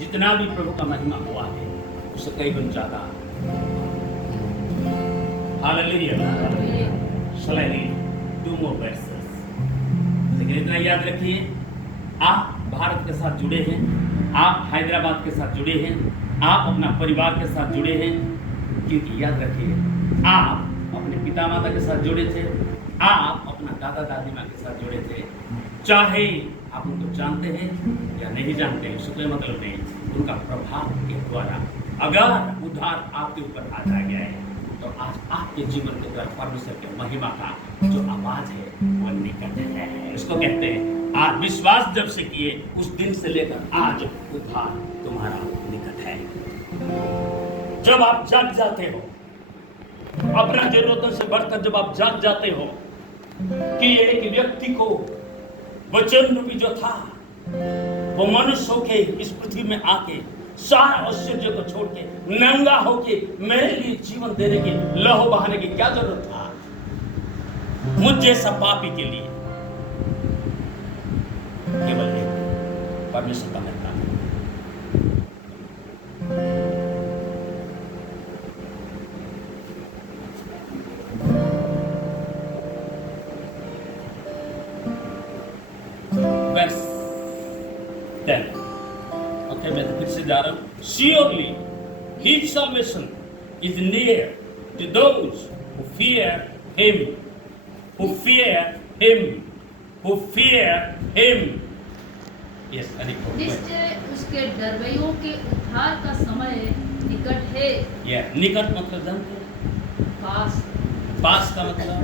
जितना भी प्रभु का महिमा हुआ है उससे कई गुना ज्यादा। Hallelujah. Shall I read 2 more verses? लेकिन इतना याद रखिए, आप भारत के साथ जुड़े हैं, आप हैदराबाद के साथ जुड़े हैं, आप अपना परिवार के साथ जुड़े हैं, क्योंकि याद रखिए आप अपने पिता माता के साथ जुड़े थे, आप अपना दादा दादी माँ के साथ जुड़े थे। चाहे आप उनको जानते हैं या नहीं जानते हैं, उससे कोई मतलब नहीं, उनका प्रभाव के द्वारा अगर उद्धार आपके ऊपर आ गया है तो आज आपके जीवन के द्वारा परमेश्वर के महिमा का जो आवाज है वो निकट है। इसको कहते हैं आज विश्वास जब से किए उस दिन से लेकर आज उद्धार तुम्हारा निकट है। जब आप जाग जाते हो, अपना जरूरतों से बढ़कर जब आप जाग जाते हो कि एक व्यक्ति को वचन रूपी जो था वो मनुष्य होके इस पृथ्वी में आके सारा ऐश्वर्य को छोड़ के नंगा होके मेरे लिए जीवन देने की, लहू बहाने की क्या जरूरत था मुझ जैसा पापी के लिए? केवल एक परमेश्वर का मिलता है। Verse 10. Okay, मैं फिर से जा रहा हूँ। Surely His salvation is near to those who fear Him, who fear Him, who fear Him. Yes, Anika. निश्चय उसके डरवैयों के उद्धार का समय निकट है। Yeah, निकट मतलब जानते हैं? पास। पास का मतलब,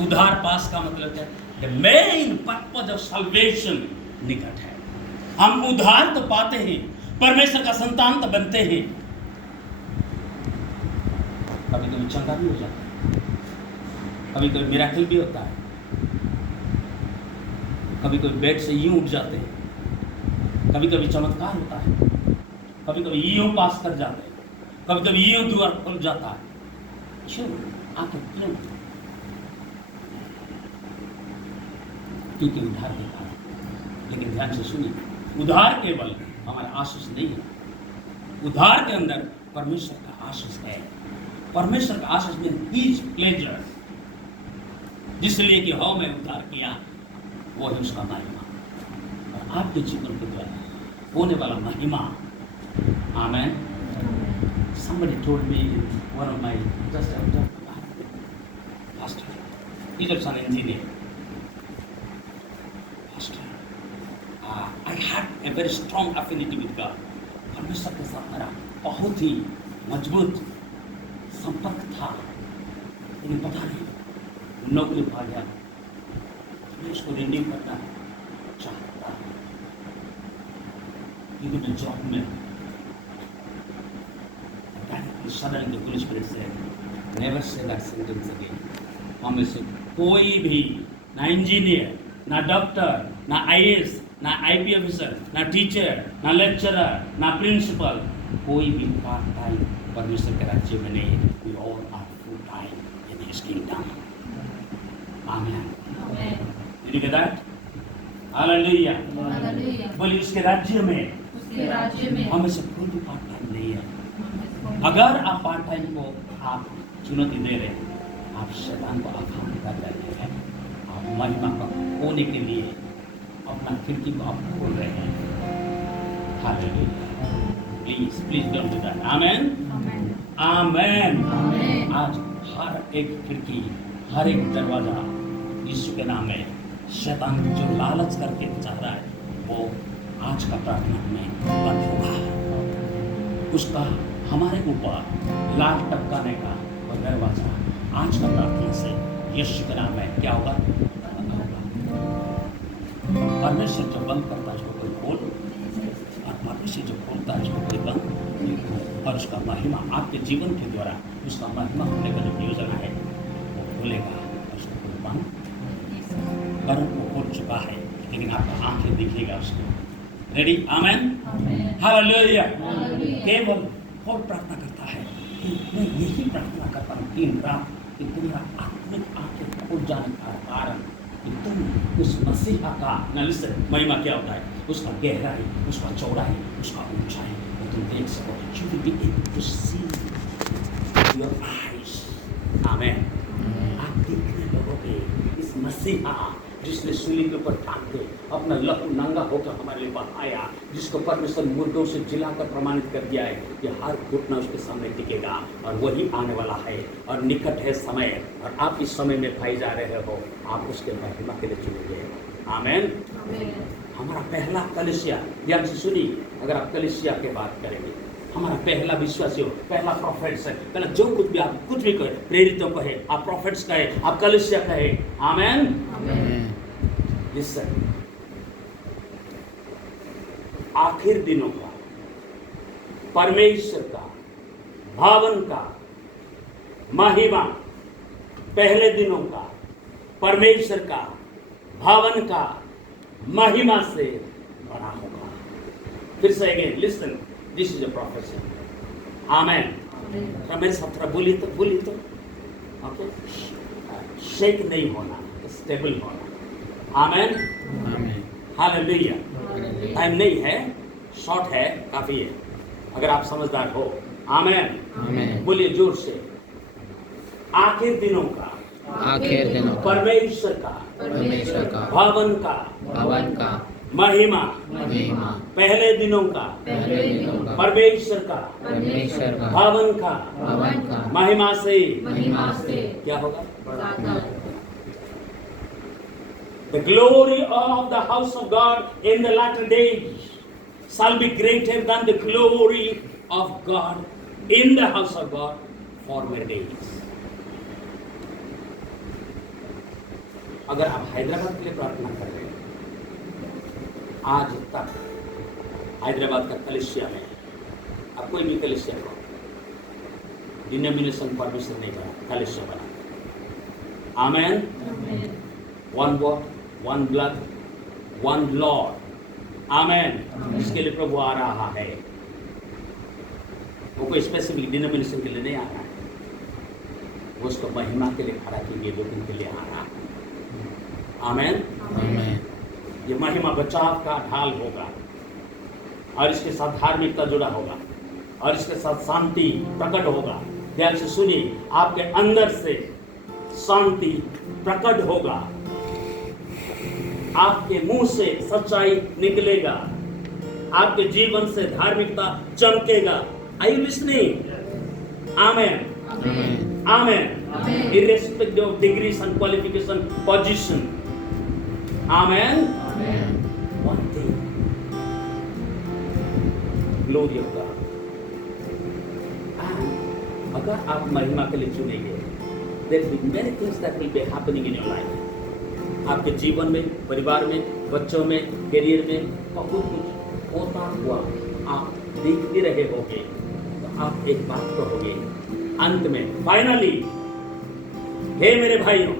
उद्धार पास का मतलब क्या? The main purpose of salvation निकट है। हम उद्धार तो पाते हैं, परमेश्वर का संतान तो बनते हैं, कभी कभी चंगा भी हो जाता है, कभी कभी मिराकल भी होता है, कभी कभी बेड से यूं उठ जाते हैं, कभी कभी चमत्कार होता है, कभी कभी यूं पास कर जाते हैं, कभी कभी यूं द्वार खुल जाता है। क्यों? आखिर क्यों? क्योंकि उद्धार के कारण। लेकिन ध्यान से सुनिए, उद्धार केवल हमारा आशीष नहीं है, उद्धार के अंदर परमेश्वर का आशीष है। परमेश्वर का आशीष में हिज प्लेजर, जिसलिए कि हौ में उद्धार किया वो है उसका महिमा। और आपके जीवन के द्वारा होने वाला महिमा। आमेन। Somebody told me, one of my pastor, he was an engineer. Pastor, I had a very strong affinity with God. परमेश्वर के साथ मेरा बहुत ही मजबूत संपर्क था। उन्हें पता नहीं नौकरी पा गया, मैं उसको रिन्यू करना चाहता। लेकिन जॉब में suddenly the Holy Spirit said, never say that sentence again. हमें से कोई भी ना इंजीनियर, ना डॉक्टर, ना आईएएस, ना आईपी ऑफिसर, ना टीचर, ना लेक्चरर, ना प्रिंसिपल, कोई भी पार्ट टाइम परमेश्वर के राज्य में नहीं। We all are full time in His kingdom. Amen. Did you get that? Hallelujah. बोलिए उसके राज्य में हमें से कोई भी पार्ट टाइम नहीं है। अगर आप पार्ट टाइम को आप चुनौती दे रहे हैं, आप शैतान को आघात कर रहे हैं, आप महिमा का होने के लिए अपना खिड़की को आप खोल रहे हैं। Hallelujah. Please don't do that. Amen amen. आज हर एक खिड़की, हर एक दरवाजा यीशु के नाम में शैतान जो लालच करके चाह रहा है, वो आज का प्रार्थना में बंद होगा। उसका हमारे ऊपर लाल टपकाने का और दरवाजा आज का प्रार्थना से यीशु के नाम में क्या होगा? परमेश्वर जो बंद करता है उसको कोई खोल, और परमेश्वर जो खोलता है उसको कोई बंद नहीं खोल। और उसका महिमा आपके जीवन के द्वारा उसका महिमा होने का जो योजना है वो खोलेगा, और उसको कोई बंद कर वो खोल चुका है, लेकिन आपका आंखें दिखेगा उसको। रेडी? आमेन। हालेलुया। केवल और प्रार्थना करता है कि मैं यही प्रार्थना करता हूँ दिन रात कि तुम्हारा आत्मिक आंखें खोल जाने का कारण कि तुम उस मसीहा का न महिमा क्या होता है, उसका गहराई, उसका चौड़ाई, उसका ऊंचाई वो तुम देख सको। You will be able to see with your eyes. आमेन। आप देखने लगोगे इस मसीहा जिसने सूली के ऊपर टांग के अपना लहू नंगा होकर हमारे लिए आया, जिसको परमेश्वर मुर्दों से जिलाकर प्रमाणित कर दिया है कि हर घुटना उसके सामने टिकेगा, और वही आने वाला है और निकट है समय, और आप इस समय में पाए जा रहे हो, आप उसके महिमा के लिए चुनेंगे। आमेन। हमारा पहला कलीसिया, ध्यान से सुनिए, अगर आप कलीसिया की बात करेंगे, हमारा पहला विश्वासी हो, पहला प्रोफेट्स है, पहला जो कुछ भी आप कुछ भी कहे, प्रेरितों कहे, आप प्रोफेट्स कहे, आप कलीसिया कहे। आमेन। लिसन, आखिर दिनों का परमेश्वर का भावन का महिमा, पहले दिनों का परमेश्वर का भावन का महिमा से बड़ा होगा। फिर से again listen, this is a prophecy. Amen. Ramesh 17 बोली तो ओके, शेक नहीं होना, स्टेबल होना। आमेन। हालेलुया। टाइम नहीं है, शॉर्ट है, काफी है, अगर आप समझदार हो। आमेन। बोलिए जोर से, आखिर दिनों का परमेश्वर का भावन का महिमा, पहले दिनों का परमेश्वर का भावन का महिमा से क्या होगा? The glory of the house of God in the latter days shall be greater than the glory of God in the house of God former days. अगर आप हैदराबाद के लिए प्रार्थना कर रहे हैं, आज तक हैदराबाद का कलीसिया में, अब कोई भी कलीसिया हो, डिनोमिनेशन परमिशन नहीं बना, कलीसिया बना। Amen. One what, one blood, one lord. Amen. इसके लिए प्रभु आ रहा है, वो कोई स्पेसिफिक डिनोमिनेशन के लिए नहीं आ रहा है, वो उसको महिमा के लिए खड़ा कीजिए, वो उनके लिए आ रहा है। आमेन। ये महिमा बचाव का ढाल होगा, और इसके साथ धार्मिकता जुड़ा होगा, और इसके साथ शांति प्रकट होगा। ध्यान से सुनिए, आपके अंदर से शांति प्रकट होगा। आपके मुंह से सच्चाई निकलेगा, आपके जीवन से धार्मिकता चमकेगा। Are you listening? Amen. Amen. Amen. Amen. Irrespective of degrees and qualification, position. Amen. Amen. One thing. Glory of God. And अगर आप महिमा के लिए चुने गए, there will be many things that will be happening in your life. आपके जीवन में, परिवार में, बच्चों में, करियर में बहुत कुछ होता हुआ आप देखते रहे होंगे। तो आप एक बात कहोगे अंत में, फाइनली, हे मेरे भाइयों,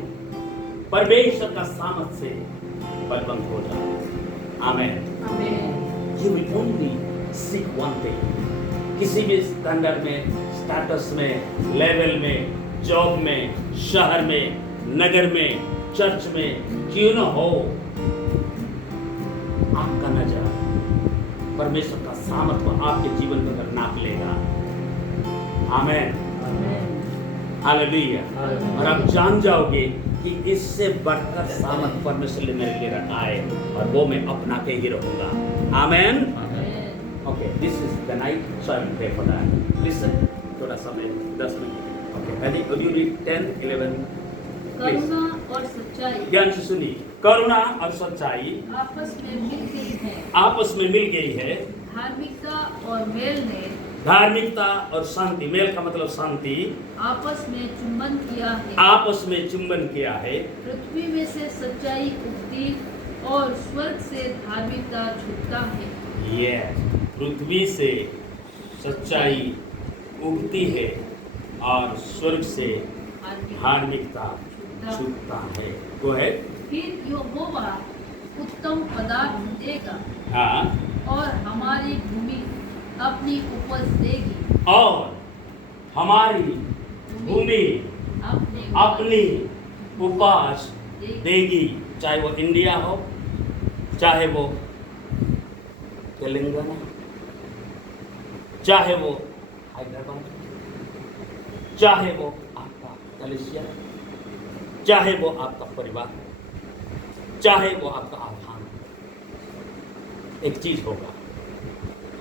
परमेश्वर का सामर्थ से बलवंत हो जाओ। आमेन। Amen. You will only seek one thing. किसी भी स्टैंडर्ड में, स्टेटस में, लेवल में, जॉब में, शहर में, नगर में, चर्च में क्यों न हो, आपका नजर परमेश्वर का सामर्थ्य आपके जीवन में अगर नाप लेगा। आमेन। Amen. हालेलुया। और आप जान जाओगे कि इससे बढ़कर सामर्थ परमेश्वर ने मेरे लिए रखा है और वो मैं अपना के ही रहूंगा। आमेन। Amen. Okay, this is the night, so I will pray for that. Listen, थोड़ा समय 10 minute. Okay, ready? Would you read 10, 11? Please. करुणा और सच्चाई ध्यान से सुनिए। करुणा और सच्चाई आपस में मिल गई है। आपस में मिल गई है। धार्मिकता और मेल ने धार्मिकता और शांति, मेल का मतलब शांति, आपस में चुंबन किया है। आपस में चुंबन किया है। पृथ्वी में से सच्चाई उगती और स्वर्ग से धार्मिकता छुटता है। ये पृथ्वी से सच्चाई उगती है और स्वर्ग से धार्मिकता छूटता है। वो है फिर यहोवा उत्तम पदार्थ देगा हाँ, और हमारी भूमि अपनी उपज देगी। और हमारी भूमि अपनी उपज देगी, चाहे वो इंडिया हो, चाहे वो तेलंगाना, चाहे वो हैदराबाद, चाहे वो आपका कलेशिया, चाहे वो आपका परिवार, चाहे वो आपका आधान, एक चीज होगा,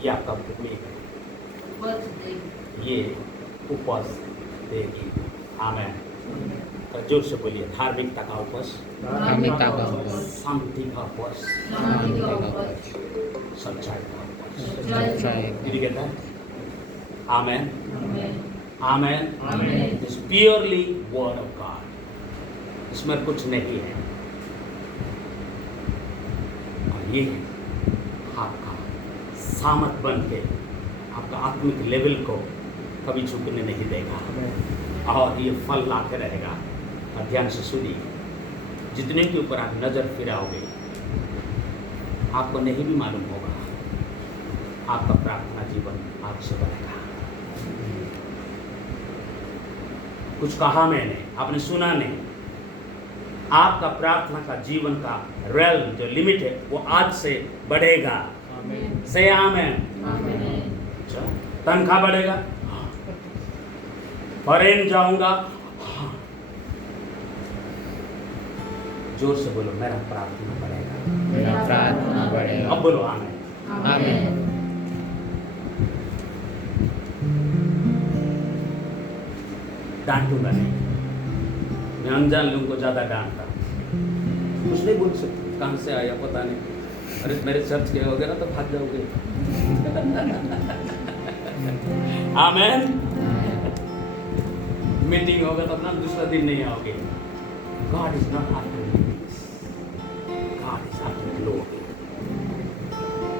ये आपका भूमि है, उपज देगी। ये उपज देगी। आमेन। और जोर से बोलिए, धार्मिकता का उपज, धार्मिकता का उपज, शांति का उपज, शांति का उपज, सच्चाई का उपज। सच्चाई। Did you get that? Amen. Amen. Amen. Amen. It's purely word of God. इसमें कुछ नहीं है। और ये आपका सामर्थ बन के आपका आत्मिक लेवल को कभी झुकने नहीं देगा और ये फल लाते रहेगा। और ध्यान से सुनिए, जितने के ऊपर आप नजर फिराओगे आपको नहीं भी मालूम होगा, आपका प्रार्थना जीवन आपसे बढ़ेगा। कुछ कहा मैंने, आपने सुना नहीं। आपका प्रार्थना का जीवन का रेल जो लिमिट है वो आज से बढ़ेगा। से आमेन। Amen. अच्छा, तनख्वाह बढ़ेगा, फॉरेन जाऊंगा, जोर से बोलो, मेरा प्रार्थना बढ़ेगा। मेरा प्रार्थना बढ़ेगा। अब बोलो आमेन। आमीन। डांटूंगा नहीं, मैं अनजान लोगों को ज्यादा डांटता, कुछ नहीं बोल सकते, कहाँ से आया पता नहीं, अरे मेरे चर्च के वगैरह तो भाग जाओगे। आमेन। मीटिंग होगा तो अपना दूसरा दिन नहीं आओगे। God is not after meetings, God is after glory.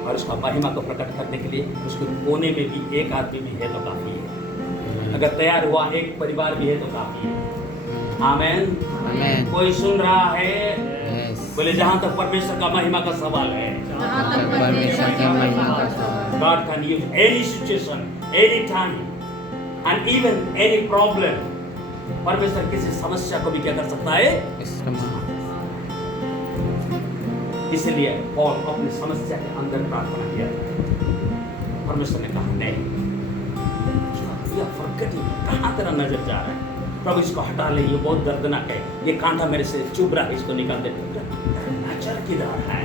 और उसका महिमा को प्रकट करने के लिए उसके कोने में भी एक आदमी भी है तो काफी है, अगर तैयार हुआ एक परिवार भी है तो काफी है। आमेन। आमीन। कोई सुन रहा है? Yes. बोले, जहां तक परमेश्वर का महिमा का सवाल है, जहाँ तक परमेश्वर की महिमा का सवाल। God can use any situation, any time, and even any problem. परमेश्वर किसी समस्या को भी क्या कर सकता है? इसलिए पौल अपनी समस्या के अंदर प्रार्थना किया, परमेश्वर ने कहा नहीं, कहाँ तेरा नजर जा रहा है, प्रभु इसको हटा ले, ये बहुत दर्दनाक है, ये कांटा मेरे से चुभ रहा है, इसको निकाल दे। बच्चा किधर है?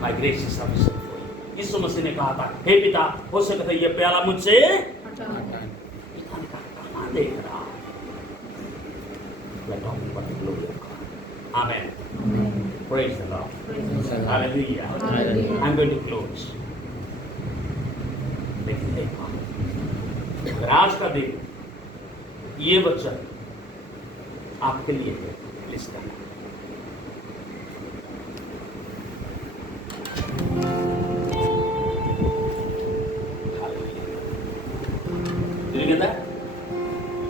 By grace is sufficient for you. यीशु मसीह ने कहा था, हे पिता, हो सकता है ये प्याला मुझसे कहाँ देख रहा। Amen. Praise the Lord. Hallelujah. Hallelujah. I'm going to close. लेकिन देखो, अगर आज का दिन ये वचन आपके लिए है, प्लीज करना।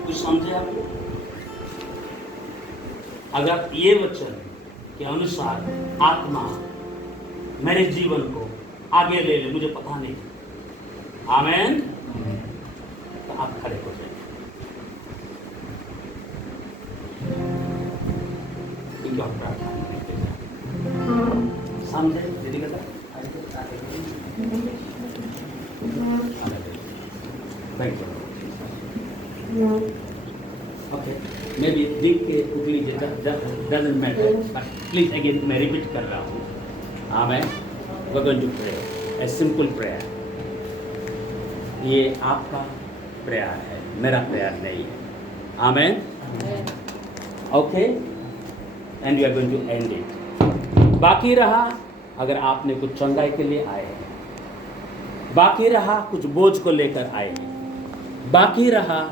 कुछ समझे आप लोग? अगर ये वचन के अनुसार आत्मा मेरे जीवन को आगे ले ले, मुझे पता नहीं, आमेन, तो आप खड़े हो जाइए। समझे दीदी का? Thank you. Okay, maybe think quickly doesn't matter, but please again मैं repeat कर रहा हूँ. Amen. We're going to pray a simple prayer. ये आपका prayer है, मेरा prayer नहीं है. Amen. Okay, and we are going to end it. बाकी रहा, अगर आपने कुछ चंगाई के लिए आए हैं, बाकी रहा कुछ बोझ को लेकर आए हैं, बाकी रहा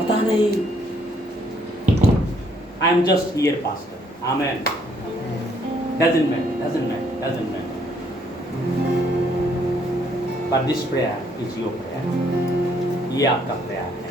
पता नहीं, I am just here, pastor. Amen. Doesn't matter. But this prayer is your prayer. ये आपका prayer है.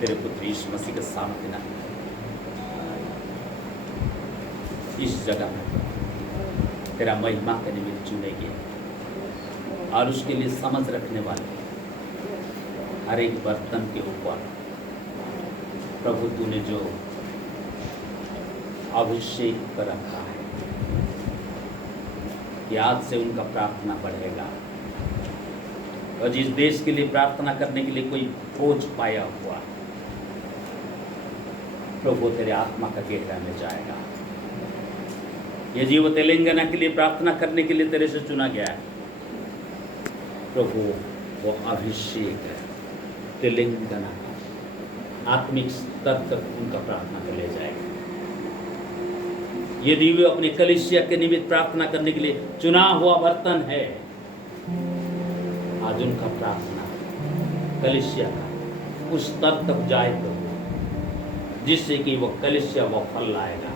तेरे पुत्र यीशु मसीह के सामने ना इस जगह में तेरा महिमा के निमित्त चुने गए और उसके लिए समझ रखने वाले हर एक बर्तन के ऊपर प्रभु तूने जो अभिषेक कर रखा है कि आज से उनका प्रार्थना बढ़ेगा और जिस देश के लिए प्रार्थना करने के लिए कोई बोझ पाया हुआ प्रभु तेरे आत्मा का गहरा में जाएगा। ये जीव तेलंगाना के लिए प्रार्थना करने के लिए तेरे से चुना गया है प्रभु, वो अभिषेक है तेलंगाना का आत्मिक स्तर तक उनका प्रार्थना कर ले जाएगा। यदि वे अपने कलीसिया के निमित्त प्रार्थना करने के लिए चुना हुआ बर्तन है, आज उनका प्रार्थना कलीसिया का उस स्तर तक जाए तो जिससे कि वो कलीसिया वो फल लाएगा,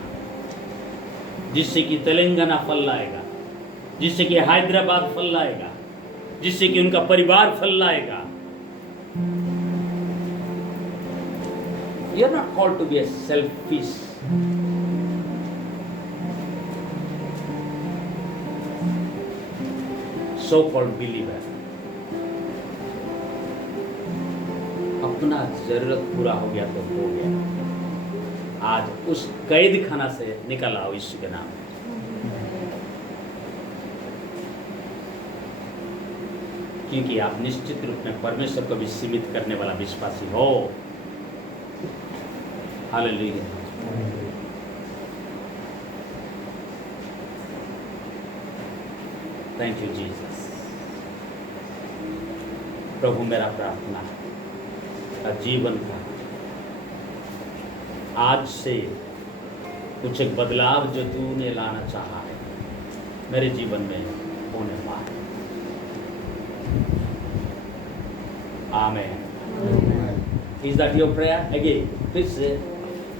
जिससे कि तेलंगाना फल लाएगा, जिससे कि हैदराबाद फल लाएगा, जिससे कि उनका परिवार फल लाएगा। You are not called to be a selfish so-called believer। अपना जरूरत पूरा हो गया तो हो गया। आज उस कैद खाना से निकल आओ यीशु के नाम में। क्योंकि आप निश्चित रूप में परमेश्वर को भी सीमित करने वाला विश्वासी हो। हालेलुया। Thank you Jesus. प्रभु मेरा प्रार्थना का जीवन का आज से कुछ एक बदलाव जो तूने लाना चाहा है मेरे जीवन में होने वाला। Amen. Is that your prayer? Again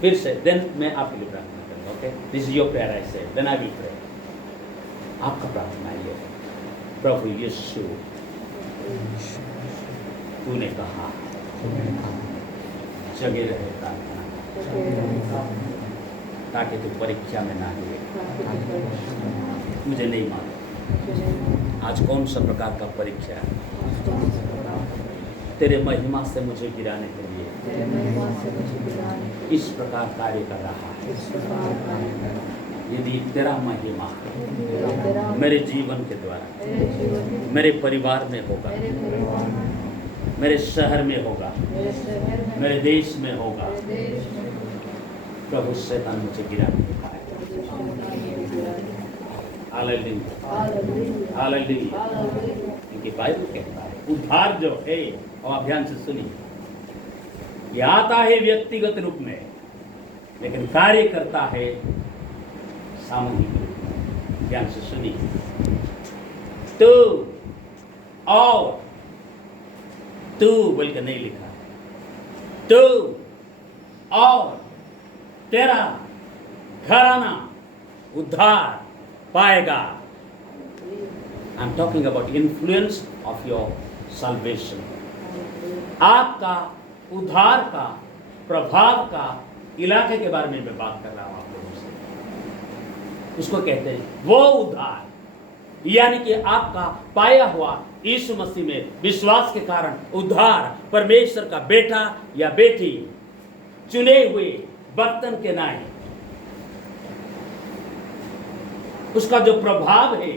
फिर से देन मैं आपके लिए प्रार्थना करूंगा। Okay, this is your prayer. I say then I will pray. आपका प्रार्थना ये है, प्रभु यीशु तूने कहा जगे रहे प्रार्थना ताकि तू परीक्षा में ना हुए। मुझे नहीं मालूम आज कौन सा प्रकार का परीक्षा है तेरे महिमा से मुझे गिराने के लिए इस प्रकार कार्य कर रहा है। यदि तेरा महिमा मेरे जीवन के द्वारा मेरे परिवार में होगा, मेरे शहर में होगा, मेरे देश में होगा, प्रभु शैतान मुझे गिराने के लिए। Hallelujah, hallelujah. क्योंकि बाइबल कहता है उद्धार जो है, और आप ध्यान से सुनिए, ये आता है व्यक्तिगत रूप में लेकिन कार्य करता है सामूहिक रूप में। ध्यान से सुनिए, तू और तू बोलकर नहीं लिखा, तू और तेरा घराना उद्धार पाएगा। I am talking about influence of your salvation। आपका उद्धार का प्रभाव का इलाके के बारे में मैं बात कर रहा हूं आप लोगों से। उसको कहते हैं वो उद्धार, यानी कि आपका पाया हुआ यीशु मसीह में विश्वास के कारण उद्धार परमेश्वर का बेटा या बेटी चुने हुए बर्तन के नाई, उसका जो प्रभाव है,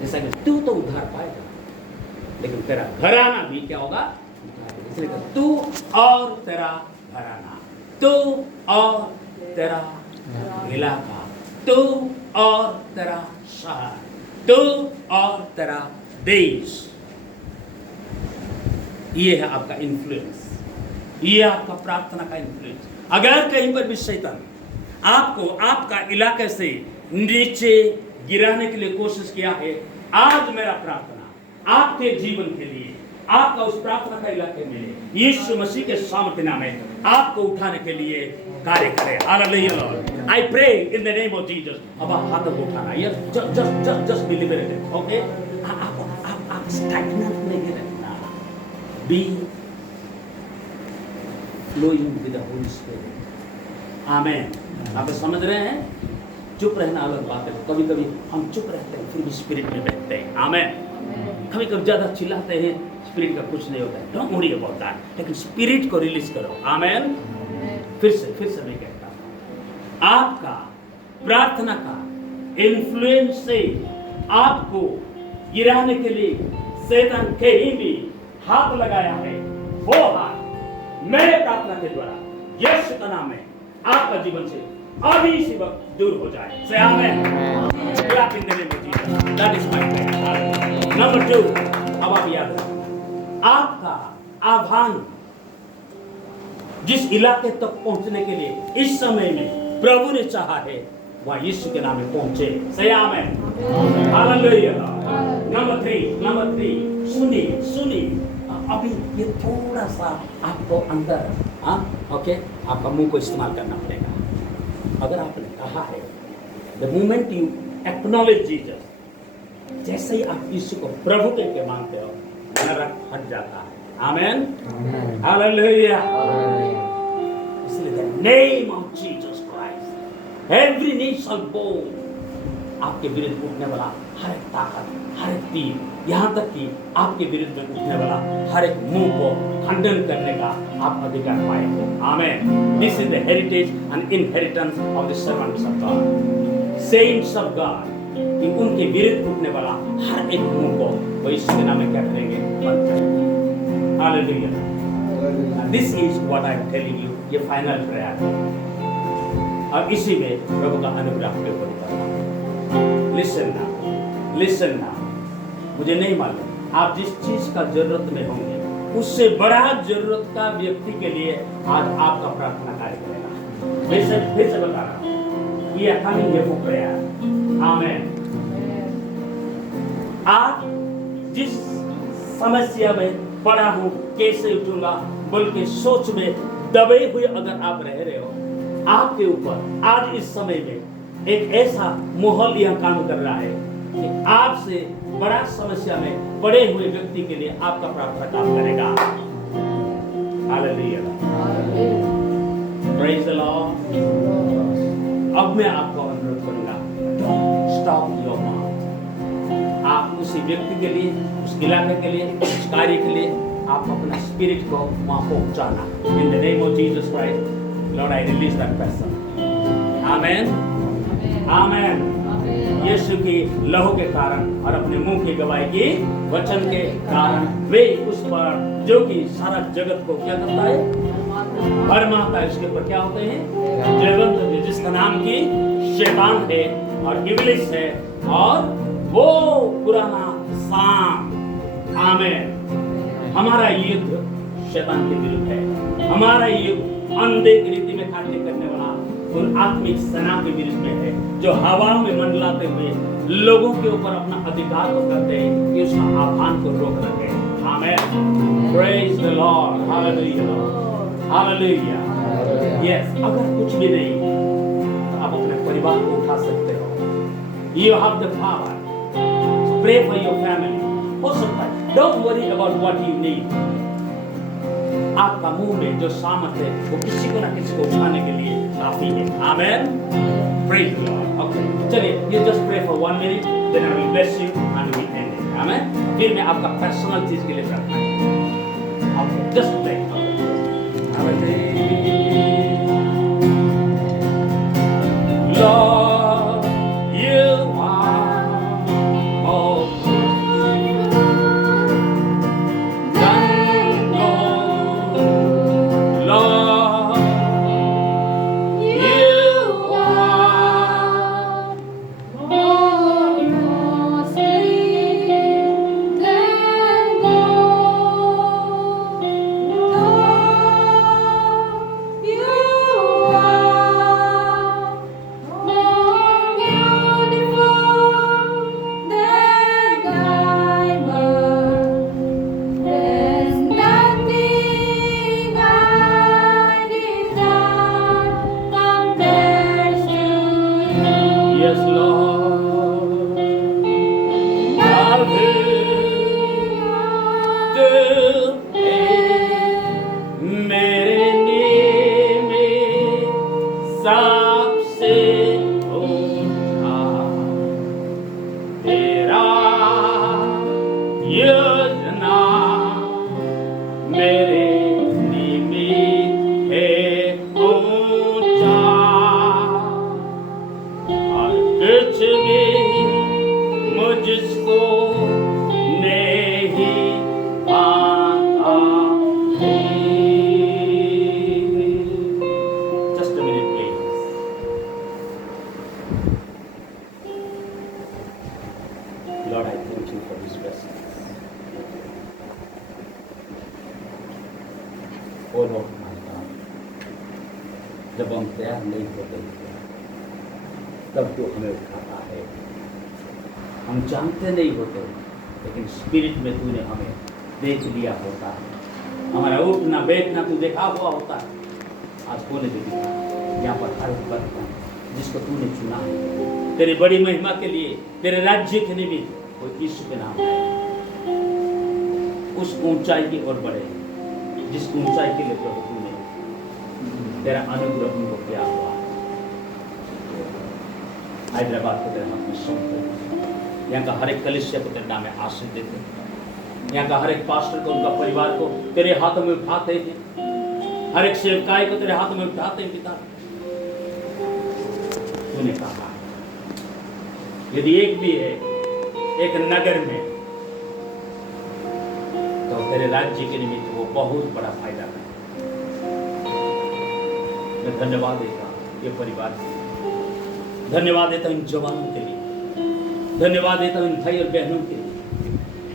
जैसा कि तू तो उद्धार पाएगा लेकिन तेरा घराना भी क्या होगा? इसलिए तू और तेरा घराना, तू और तेरा इलाका, तू और तेरा शहर, तू और तेरा देश, ये है आपका इन्फ्लुएंस, ये आपका प्रार्थना का इन्फ्लुएंस। अगर कहीं पर भी शैतान आपको आपका इलाके से नीचे गिराने के लिए कोशिश किया है, आज मेरा प्रार्थना आपके जीवन के लिए, आपका उस प्रार्थना का इलाके में यीशु मसीह के सामर्थ्य नाम में आपको उठाने के लिए कार्य करे। Hallelujah. I pray in the name of Jesus. अब आप हाथों को उठाना, yes, just be liberated. Okay, आप स्टैग्नेंट नहीं रहना, be flowing with the holy spirit. Amen. आप समझ रहे हैं? चुप रहना अलग बात है। कभी कभी हम चुप रहते हैं फिर भी स्पिरिट में बहते हैं। आमेन। कभी कभी ज्यादा चिल्लाते हैं, स्पिरिट का कुछ नहीं होता है। डोंट वरी अबाउट दैट, लेकिन स्पिरिट को रिलीज करो। आमेन। फिर से मैं कहता हूं, आपका प्रार्थना का इन्फ्लुएंस से आपको गिराने के लिए शैतान कहीं भी हाथ लगाया है, वो हाथ मेरे प्रार्थना के द्वारा यीशु का नाम है आपका जीवन से अभी इसी वक्त दूर हो जाए। Say amen. Clap in the name of Jesus. That is my prayer. Number 2, अब आप याद रखें, आपका आह्वान जिस इलाके तक पहुंचने के लिए इस समय में प्रभु ने चाहा है, वह यीशु के नाम में पहुंचे। Say amen. Hallelujah. Number 3, सुनिए, अभी ये थोड़ा सा आपको अंदर, ओके, आपका मुंह को इस्तेमाल करना पड़ेगा। अगर आपने कहा है, the moment you acknowledge Jesus, जैसे ही आप यीशु को प्रभु के मानते हो, नरक हट जाता है। आमेन। हालेलुया। इसलिए the name of Jesus Christ, every knee shall bow आपके विरुद्ध उठने वाला हर एक ताकत, हर एक तीर, यहाँ तक कि आपके विरुद्ध में उठने वाला हर एक मुंह को खंडन करने का आप अधिकार पाए हो। Amen. This is the heritage and inheritance of the servants of God, saints of God, कि उनके विरुद्ध उठने वाला हर एक मुंह को वो यीशु के नाम में क्या करेंगे? बंद करेंगे। Hallelujah. This is what I am telling you, ये फाइनल प्रेयर है और इसी में प्रभु का अनुग्रह आपके ऊपर उतरना। लिसन ना, मुझे नहीं मालूम आप जिस चीज का जरूरत में होंगे उससे बड़ा जरूरत का व्यक्ति के लिए आज आपका प्रार्थना कार्य करेगा। फिर से बता रहा हूं, ये कमिंग है वो प्रेयर। आमेन। आज जिस समस्या में पड़ा हूं, कैसे उठूंगा बोल के सोच में दबे हुए अगर आप रह रहे हो, आपके ऊपर आज इस समय में एक ऐसा माहौल यह काम कर रहा है कि आपसे बड़ा समस्या में पड़े हुए व्यक्ति के लिए आपका प्रार्थना काम करेगा। Hallelujah, praise the Lord. अब मैं आपको अनुरोध करूंगा, डोंट स्टॉप योर माउथ। आप उसी व्यक्ति के लिए, उस इलाके के लिए, उस कार्य के लिए आप अपना स्पिरिट को वहां पहुंचाना। In the name of Jesus Christ, Lord I release that person. Amen, amen. यीशु की लहू के कारण और अपने मुंह की गवाही की वचन के कारण वे उस पर, जो कि सारा जगत को क्या करता है? भरमाता है। उसके ऊपर क्या होते हैं? जगत, जिसका नाम की शैतान है और इब्लिस है और वो पुराना सांप। आमेन। हमारा युद्ध शैतान के विरुद्ध है। हमारा युद्ध अंधे की रीति में कार्य करने वाला उन आत्मिक सेना के विरुद्ध में है, जो हवा में मंडलाते हुए लोगों के ऊपर अपना अधिकार को करते हैं कि उसका आह्वान को रोक रखे। Amen. Praise the Lord. Hallelujah, hallelujah. Yes, अगर कुछ भी नहीं तो आप अपने परिवार को उठा सकते हो। You have the power to pray for your family. हो सकता है, don't worry about what you need. आपका मुंह में जो सामर्थ है वो किसी को ना किसी को उठाने के लिए काफी है। Amen. Praise the Lord. Okay, चलिए, you just pray for 1 minute, then I will bless you and we end it. Amen. फिर मैं आपका पर्सनल चीज के लिए प्रार्थना करूंगा। Okay, just pray. Lord, you are all जब हम तैयार नहीं होते तब तो हमें उठाता है। हम जानते नहीं होते, लेकिन स्पिरिट में तूने हमें देख लिया होता है। हमारा उठना बैठना तू देखा हुआ होता है। आज कोने पे दिखा यहाँ पर हर एक बंदा जिसको तूने चुना है तेरी बड़ी महिमा के लिए, तेरे राज्य के निमित्त, वो यीशु के नाम है। उस ऊंचाई की ओर बढ़े जिस ऊंचाई के लिए प्रभु तूने तेरा अनुग्रह उनको किया हुआ। हैदराबाद को तेरे हाथ में सौंप देते हैं। यहाँ का हर एक कलीसिया को तेरे नाम में आशीष देते हैं। यहाँ का हर एक पास्टर को, उनका परिवार को तेरे हाथों में उठाते हैं। हर एक सेवकाई को तेरे हाथों में उठाते हैं पिता। तूने कहा यदि एक भी है एक नगर में, तो तेरे राज्य के निमित्त वो बहुत बड़ा फायदा है। मैं धन्यवाद देता हूं ये परिवार के लिए, धन्यवाद देता हूं इन जवानों के लिए, धन्यवाद देता हूं इन भाई और बहनों के लिए,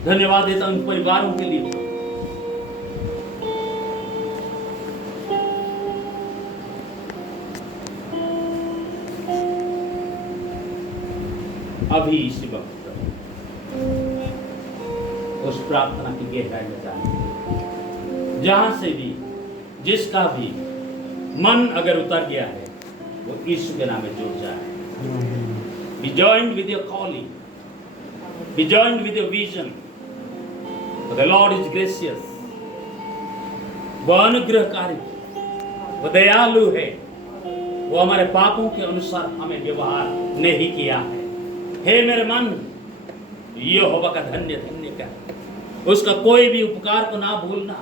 धन्यवाद देता हूं इन परिवारों के लिए। अभी इसी वक्त उस प्रार्थना की गहराई में जाने, जहां से भी जिसका भी मन अगर उतर गया है वो यीशु के नाम में जुड़ जाए। Be joined with your calling, be joined with your vision, for the Lord is gracious, वो अनुग्रहकारी, वो दयालु है, वो हमारे पापों के अनुसार हमें व्यवहार नहीं किया है। हे मेरे मन, यहोवा का धन्य धन्य कर, उसका कोई भी उपकार को ना भूलना।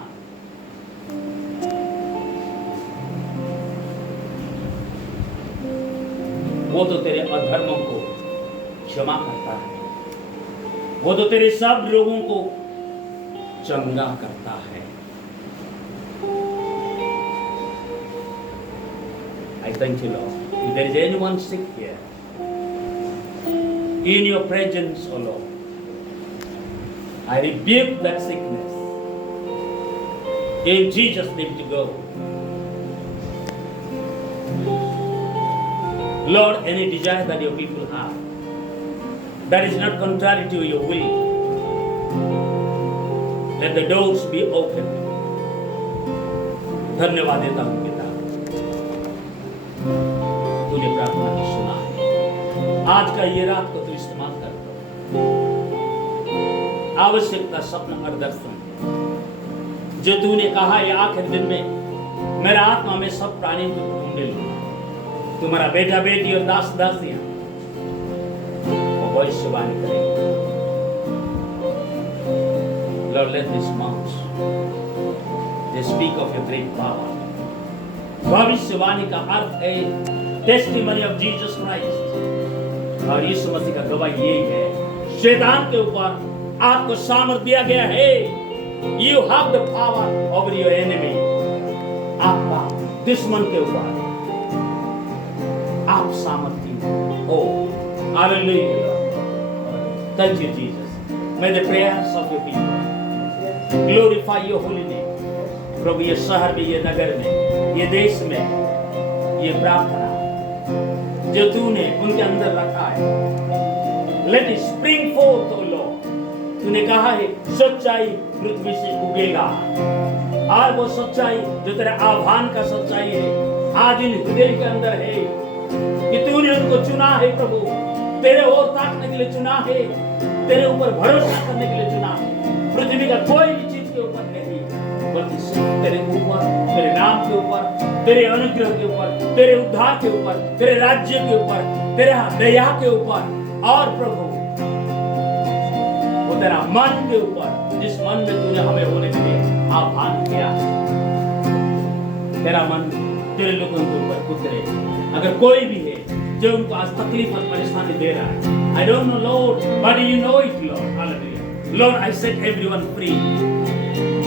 वो तो तेरे अधर्मों को क्षमा करता है, वो तो तेरे सब रोगों को चंगा करता है। I thank you, Lord. If there is anyone sick here, in your presence, O Lord, I rebuke that sickness. In Jesus' name to go. Lord, any desire that your people have that is not contrary to your will, let the doors be opened. धन्यवाद देता हूँ पिता, तूने प्रार्थना को सुना है। आज का ये रात को तू इस्तेमाल कर, आवश्यकता, स्वप्न और दर्शन जो तूने कहा ये आखिर दिन में मेरा आत्मा में सब प्राणियों को ढूंढे लूंगा। तुम्हारा बेटा बेटी और दास दासियां वो भविष्यवाणी करेंगे। Lord, let these mouths they speak of your great power. भविष्यवाणी का अर्थ है टेस्टिमनी ऑफ जीसस क्राइस्ट, और यीशु मसीह का गवाही यही है। शैतान के ऊपर आपको सामर्थ दिया गया है। You have the power over your enemy. आपका दुश्मन के ऊपर आप सामर्थ्य हो। Hallelujah. Thank you, Jesus. May the prayers of your people glorify your holy name. प्रभु ये शहर में, ये नगर में, ये देश में, ये प्रार्थना जो तूने उनके अंदर रखा है, let it spring forth, O Lord. तूने कहा है सच्चाई पृथ्वी से उगेगा, और वो सच्चाई जो तेरे आह्वान का सच्चाई है आज इन हृदय के अंदर है कि तूने उनको चुना है प्रभु, तेरे ओर ताकने के लिए चुना है, तेरे ऊपर भरोसा करने के लिए चुना है। पृथ्वी का कोई भी चीज के ऊपर नहीं, बल्कि सिर्फ तेरे ऊपर, तेरे नाम के ऊपर, तेरे अनुग्रह के ऊपर, तेरे उद्धार के ऊपर, तेरे राज्य के ऊपर, तेरे दया के ऊपर, और प्रभु वो तेरा मन के ऊपर, जिस मन में तूने हमें होने के लिए आह्वान किया, तेरा मन तेरे लोगों के ऊपर उतरे। अगर कोई भी है जो उनको आज तकलीफ और परेशानी दे रहा है, I don't know Lord, but you know it Lord. Hallelujah. Lord, I set everyone free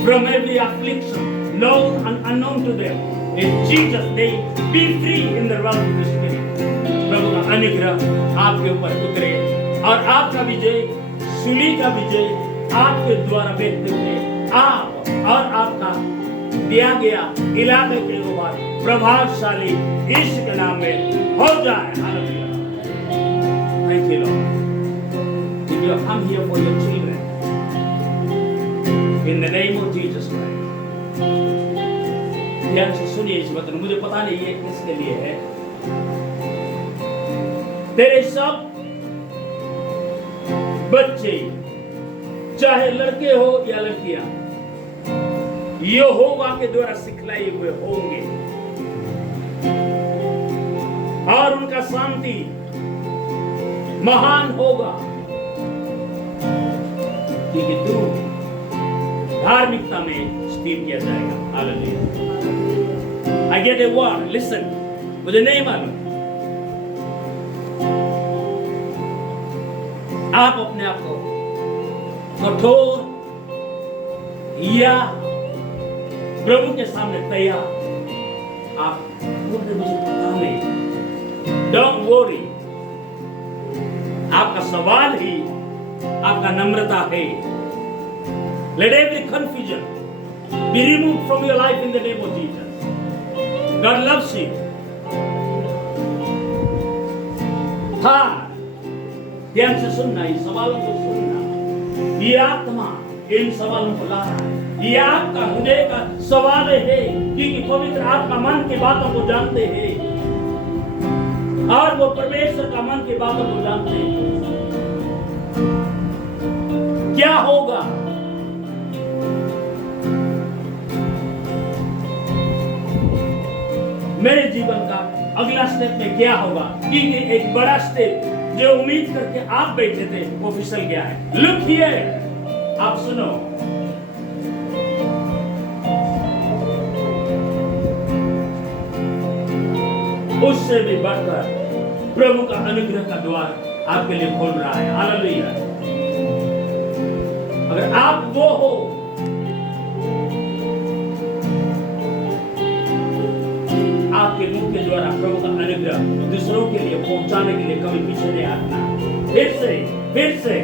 from every affliction, known and unknown to them. In Jesus' name, be free in the realm of the Spirit. प्रभु का अनुग्रह आपके ऊपर उतरे, और आपका विजय, सूली का विजय आपके द्वारा व्यक्त हुए, आप और आपका दिया गया इलाके के ऊपर प्रभावशाली यीशु के नाम में हो जाए। Hallelujah. Thank you Lord. If you come here for your children, in the name of Jesus Christ. ध्यान से सुनिए इस वचन, मुझे पता नहीं ये किसके लिए है। तेरे सब बच्चे, चाहे लड़के हो या लड़कियां, यहोवा के द्वारा सिखलाए हुए होंगे, और उनका शांति महान होगा, क्योंकि तू धार्मिकता में स्थिर किया जाएगा। Hallelujah. I get a word, listen. मुझे नहीं मालूम आप अपने आप को कठोर या प्रभु के सामने तैयार, आप मुझे पता नहीं। डोंट वरी, आपका सवाल ही आपका नम्रता है। Let every confusion be removed from your life in the name of Jesus. God loves you. हाँ, ध्यान से सुनना, इन सवालों को सुनना। ये आत्मा इन सवालों को ला रहा है। ये आपका हृदय का सवाल है, क्योंकि पवित्र आत्मा मन की बातों को जानते हैं और वो परमेश्वर का मन की बातों को जानते हैं। क्या होगा? मेरे जीवन का अगला स्टेप में क्या होगा? क्योंकि एक बड़ा स्टेप जो उम्मीद करके आप बैठे थे वो फिसल गया है। लुक हियर, आप सुनो। उससे भी बढ़कर प्रभु का अनुग्रह का द्वार आपके लिए खोल रहा है। हालेलुया। अगर आप वो हो, आपके मुंह के द्वारा प्रभु का अनुग्रह दूसरों के लिए पहुंचाने के लिए कभी पीछे नहीं हटना। फिर से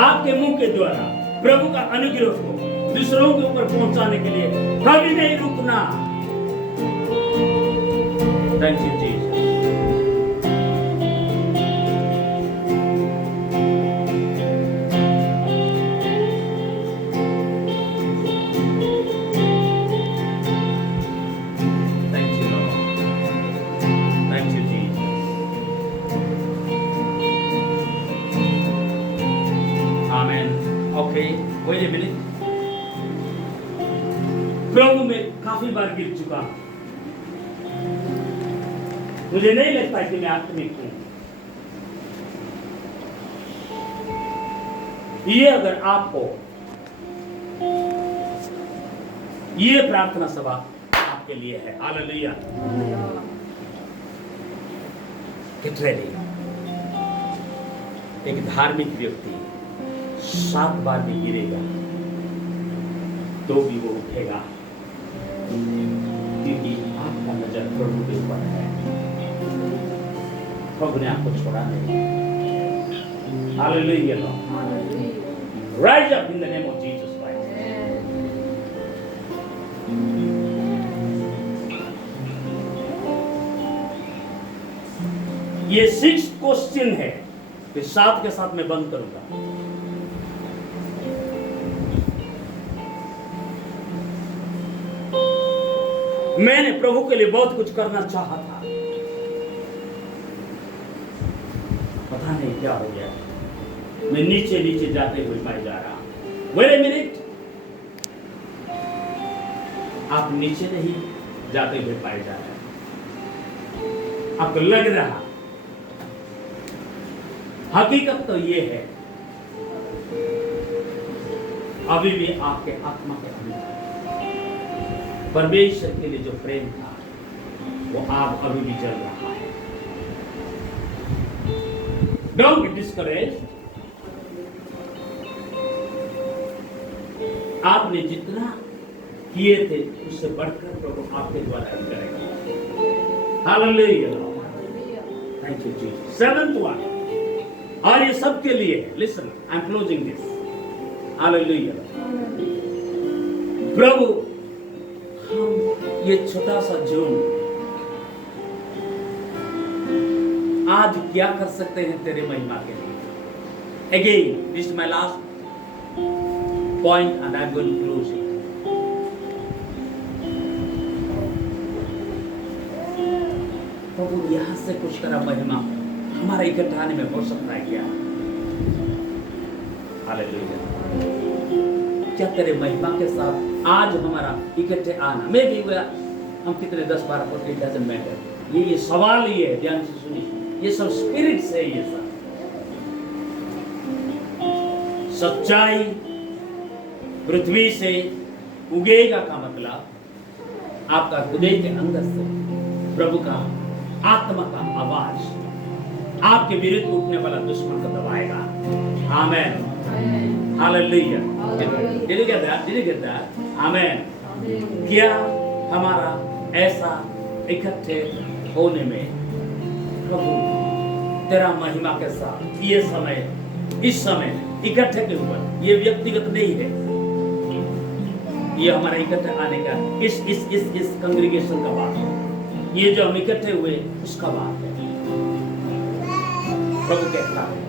आपके मुंह के द्वारा प्रभु का अनुग्रह को दूसरों के ऊपर पहुंचाने के लिए कभी नहीं रुकना। Thank you Jesus. Wait a minute. प्रभु में काफी बार गिर चुका हूं। मुझे नहीं लगता कि मैं आत्मिक हूं। ये अगर आपको ये प्रार्थना सभा आपके लिए है। हालेलुया। Get ready. एक धार्मिक व्यक्ति 7 बार भी गिरेगा तो भी वो उठेगा, क्योंकि आपका नजर प्रभु के ऊपर है। प्रभु ने आपको छोड़ा नहीं। Hallelujah. Rise up in the name of Jesus Christ. ये 6th क्वेश्चन है, फिर 7 के साथ मैं बंद करूंगा। मैंने प्रभु के लिए बहुत कुछ करना चाहा था, पता नहीं क्या हो गया। मैं नीचे नीचे जाते हुए पाए जा रहा। वेट ए मिनट, आप नीचे नहीं जाते हुए पाए जा रहे। आपको लग रहा, हकीकत तो ये है अभी भी आपके आत्मा के अंदर परमेश्वर के लिए जो प्रेम था वो आग अभी भी जल रहा है। Don't be discouraged. आपने जितना किए थे उससे बढ़कर प्रभु आपके द्वारा करेगा। Hallelujah. Thank you Jesus. 7th one, और ये सबके लिए है। Listen, I am closing this. Hallelujah. प्रभु, ये छोटा सा जून आज क्या कर सकते हैं तेरे महिमा के लिए? Again, this is my last point and I am going to close it. प्रभु, यहां से कुछ करा महिमा हमारा इकट्ठा आने में हो सकता है क्या? हालेलुया। क्या तेरे महिमा के साथ आज हमारा इकट्ठे आना, मैं भी हम कितने 10-12 को डजंट मैटर। ये सवाल ही है, ध्यान से सुनिए। ये सब स्पिरिट से, ये सब सच्चाई पृथ्वी से उगेगा का मतलब आपका हृदय के अंदर से प्रभु का आत्मा का आवाज आपके विरुद्ध उठने वाला दुश्मन को दबाएगा। Amen. Hallelujah. Did you get that? Did you get that? Amen. क्या हमारा ऐसा इकट्ठे होने में प्रभु तेरा महिमा के साथ ये समय इस समय इकट्ठे के ऊपर ये व्यक्तिगत नहीं है, ये हमारा इकट्ठे आने का इस कंग्रीगेशन का बात है, ये जो हम इकट्ठे हुए उसका बात है। प्रभु कहता है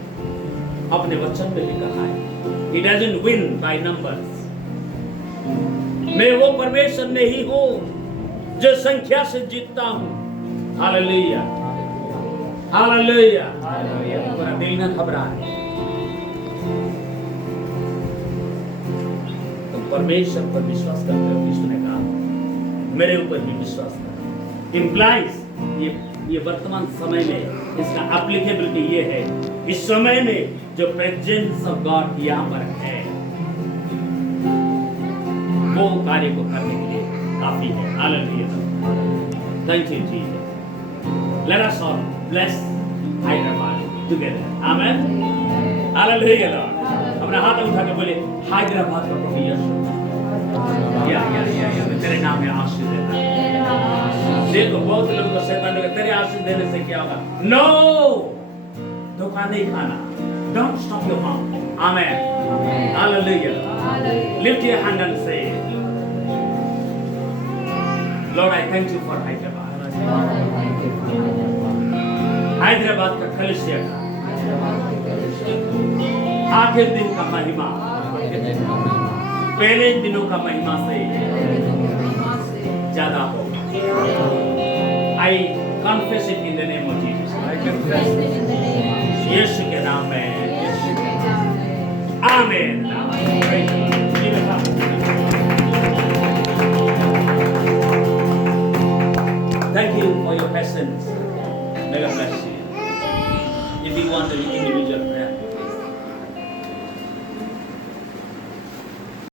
अपने वचन में भी कहा है He doesn't win by numbers। मैं वो परमेश्वर नहीं हूं जो संख्या से जीतता हूं। Hallelujah hallelujah. पूरा दिल न घबराए, तुम परमेश्वर पर विश्वास करते हो। यीशु ने कहा मेरे ऊपर भी विश्वास करो। इम्प्लाइज ये वर्तमान समय में इसका एप्लीकेबिलिटी ये है, इस समय में जो प्रेजेंस ऑफ गॉड यहाँ पर है वो कार्य को करने के लिए काफी है। Hallelujah. Thank you Jesus. Let us all bless Hyderabad together. Amen. Hallelujah Lord. अपना हाथ उठा के बोले हैदराबाद का प्रभु यीशु या तेरे नाम में आशीष देना। देखो बहुत लोगों को शैतान ने तेरे आशीष देने से क्या होगा? नो, धोखा नहीं खाना। Don't stop your mouth. Amen. Hallelujah. Lift your hand and say, Lord, I thank you for Hyderabad. Hyderabad का कलीसिया का आखिर दिन का महिमा पहले दिनों का महिमा से ज्यादा हो। I confess it in the name of Jesus। यीशु के नाम में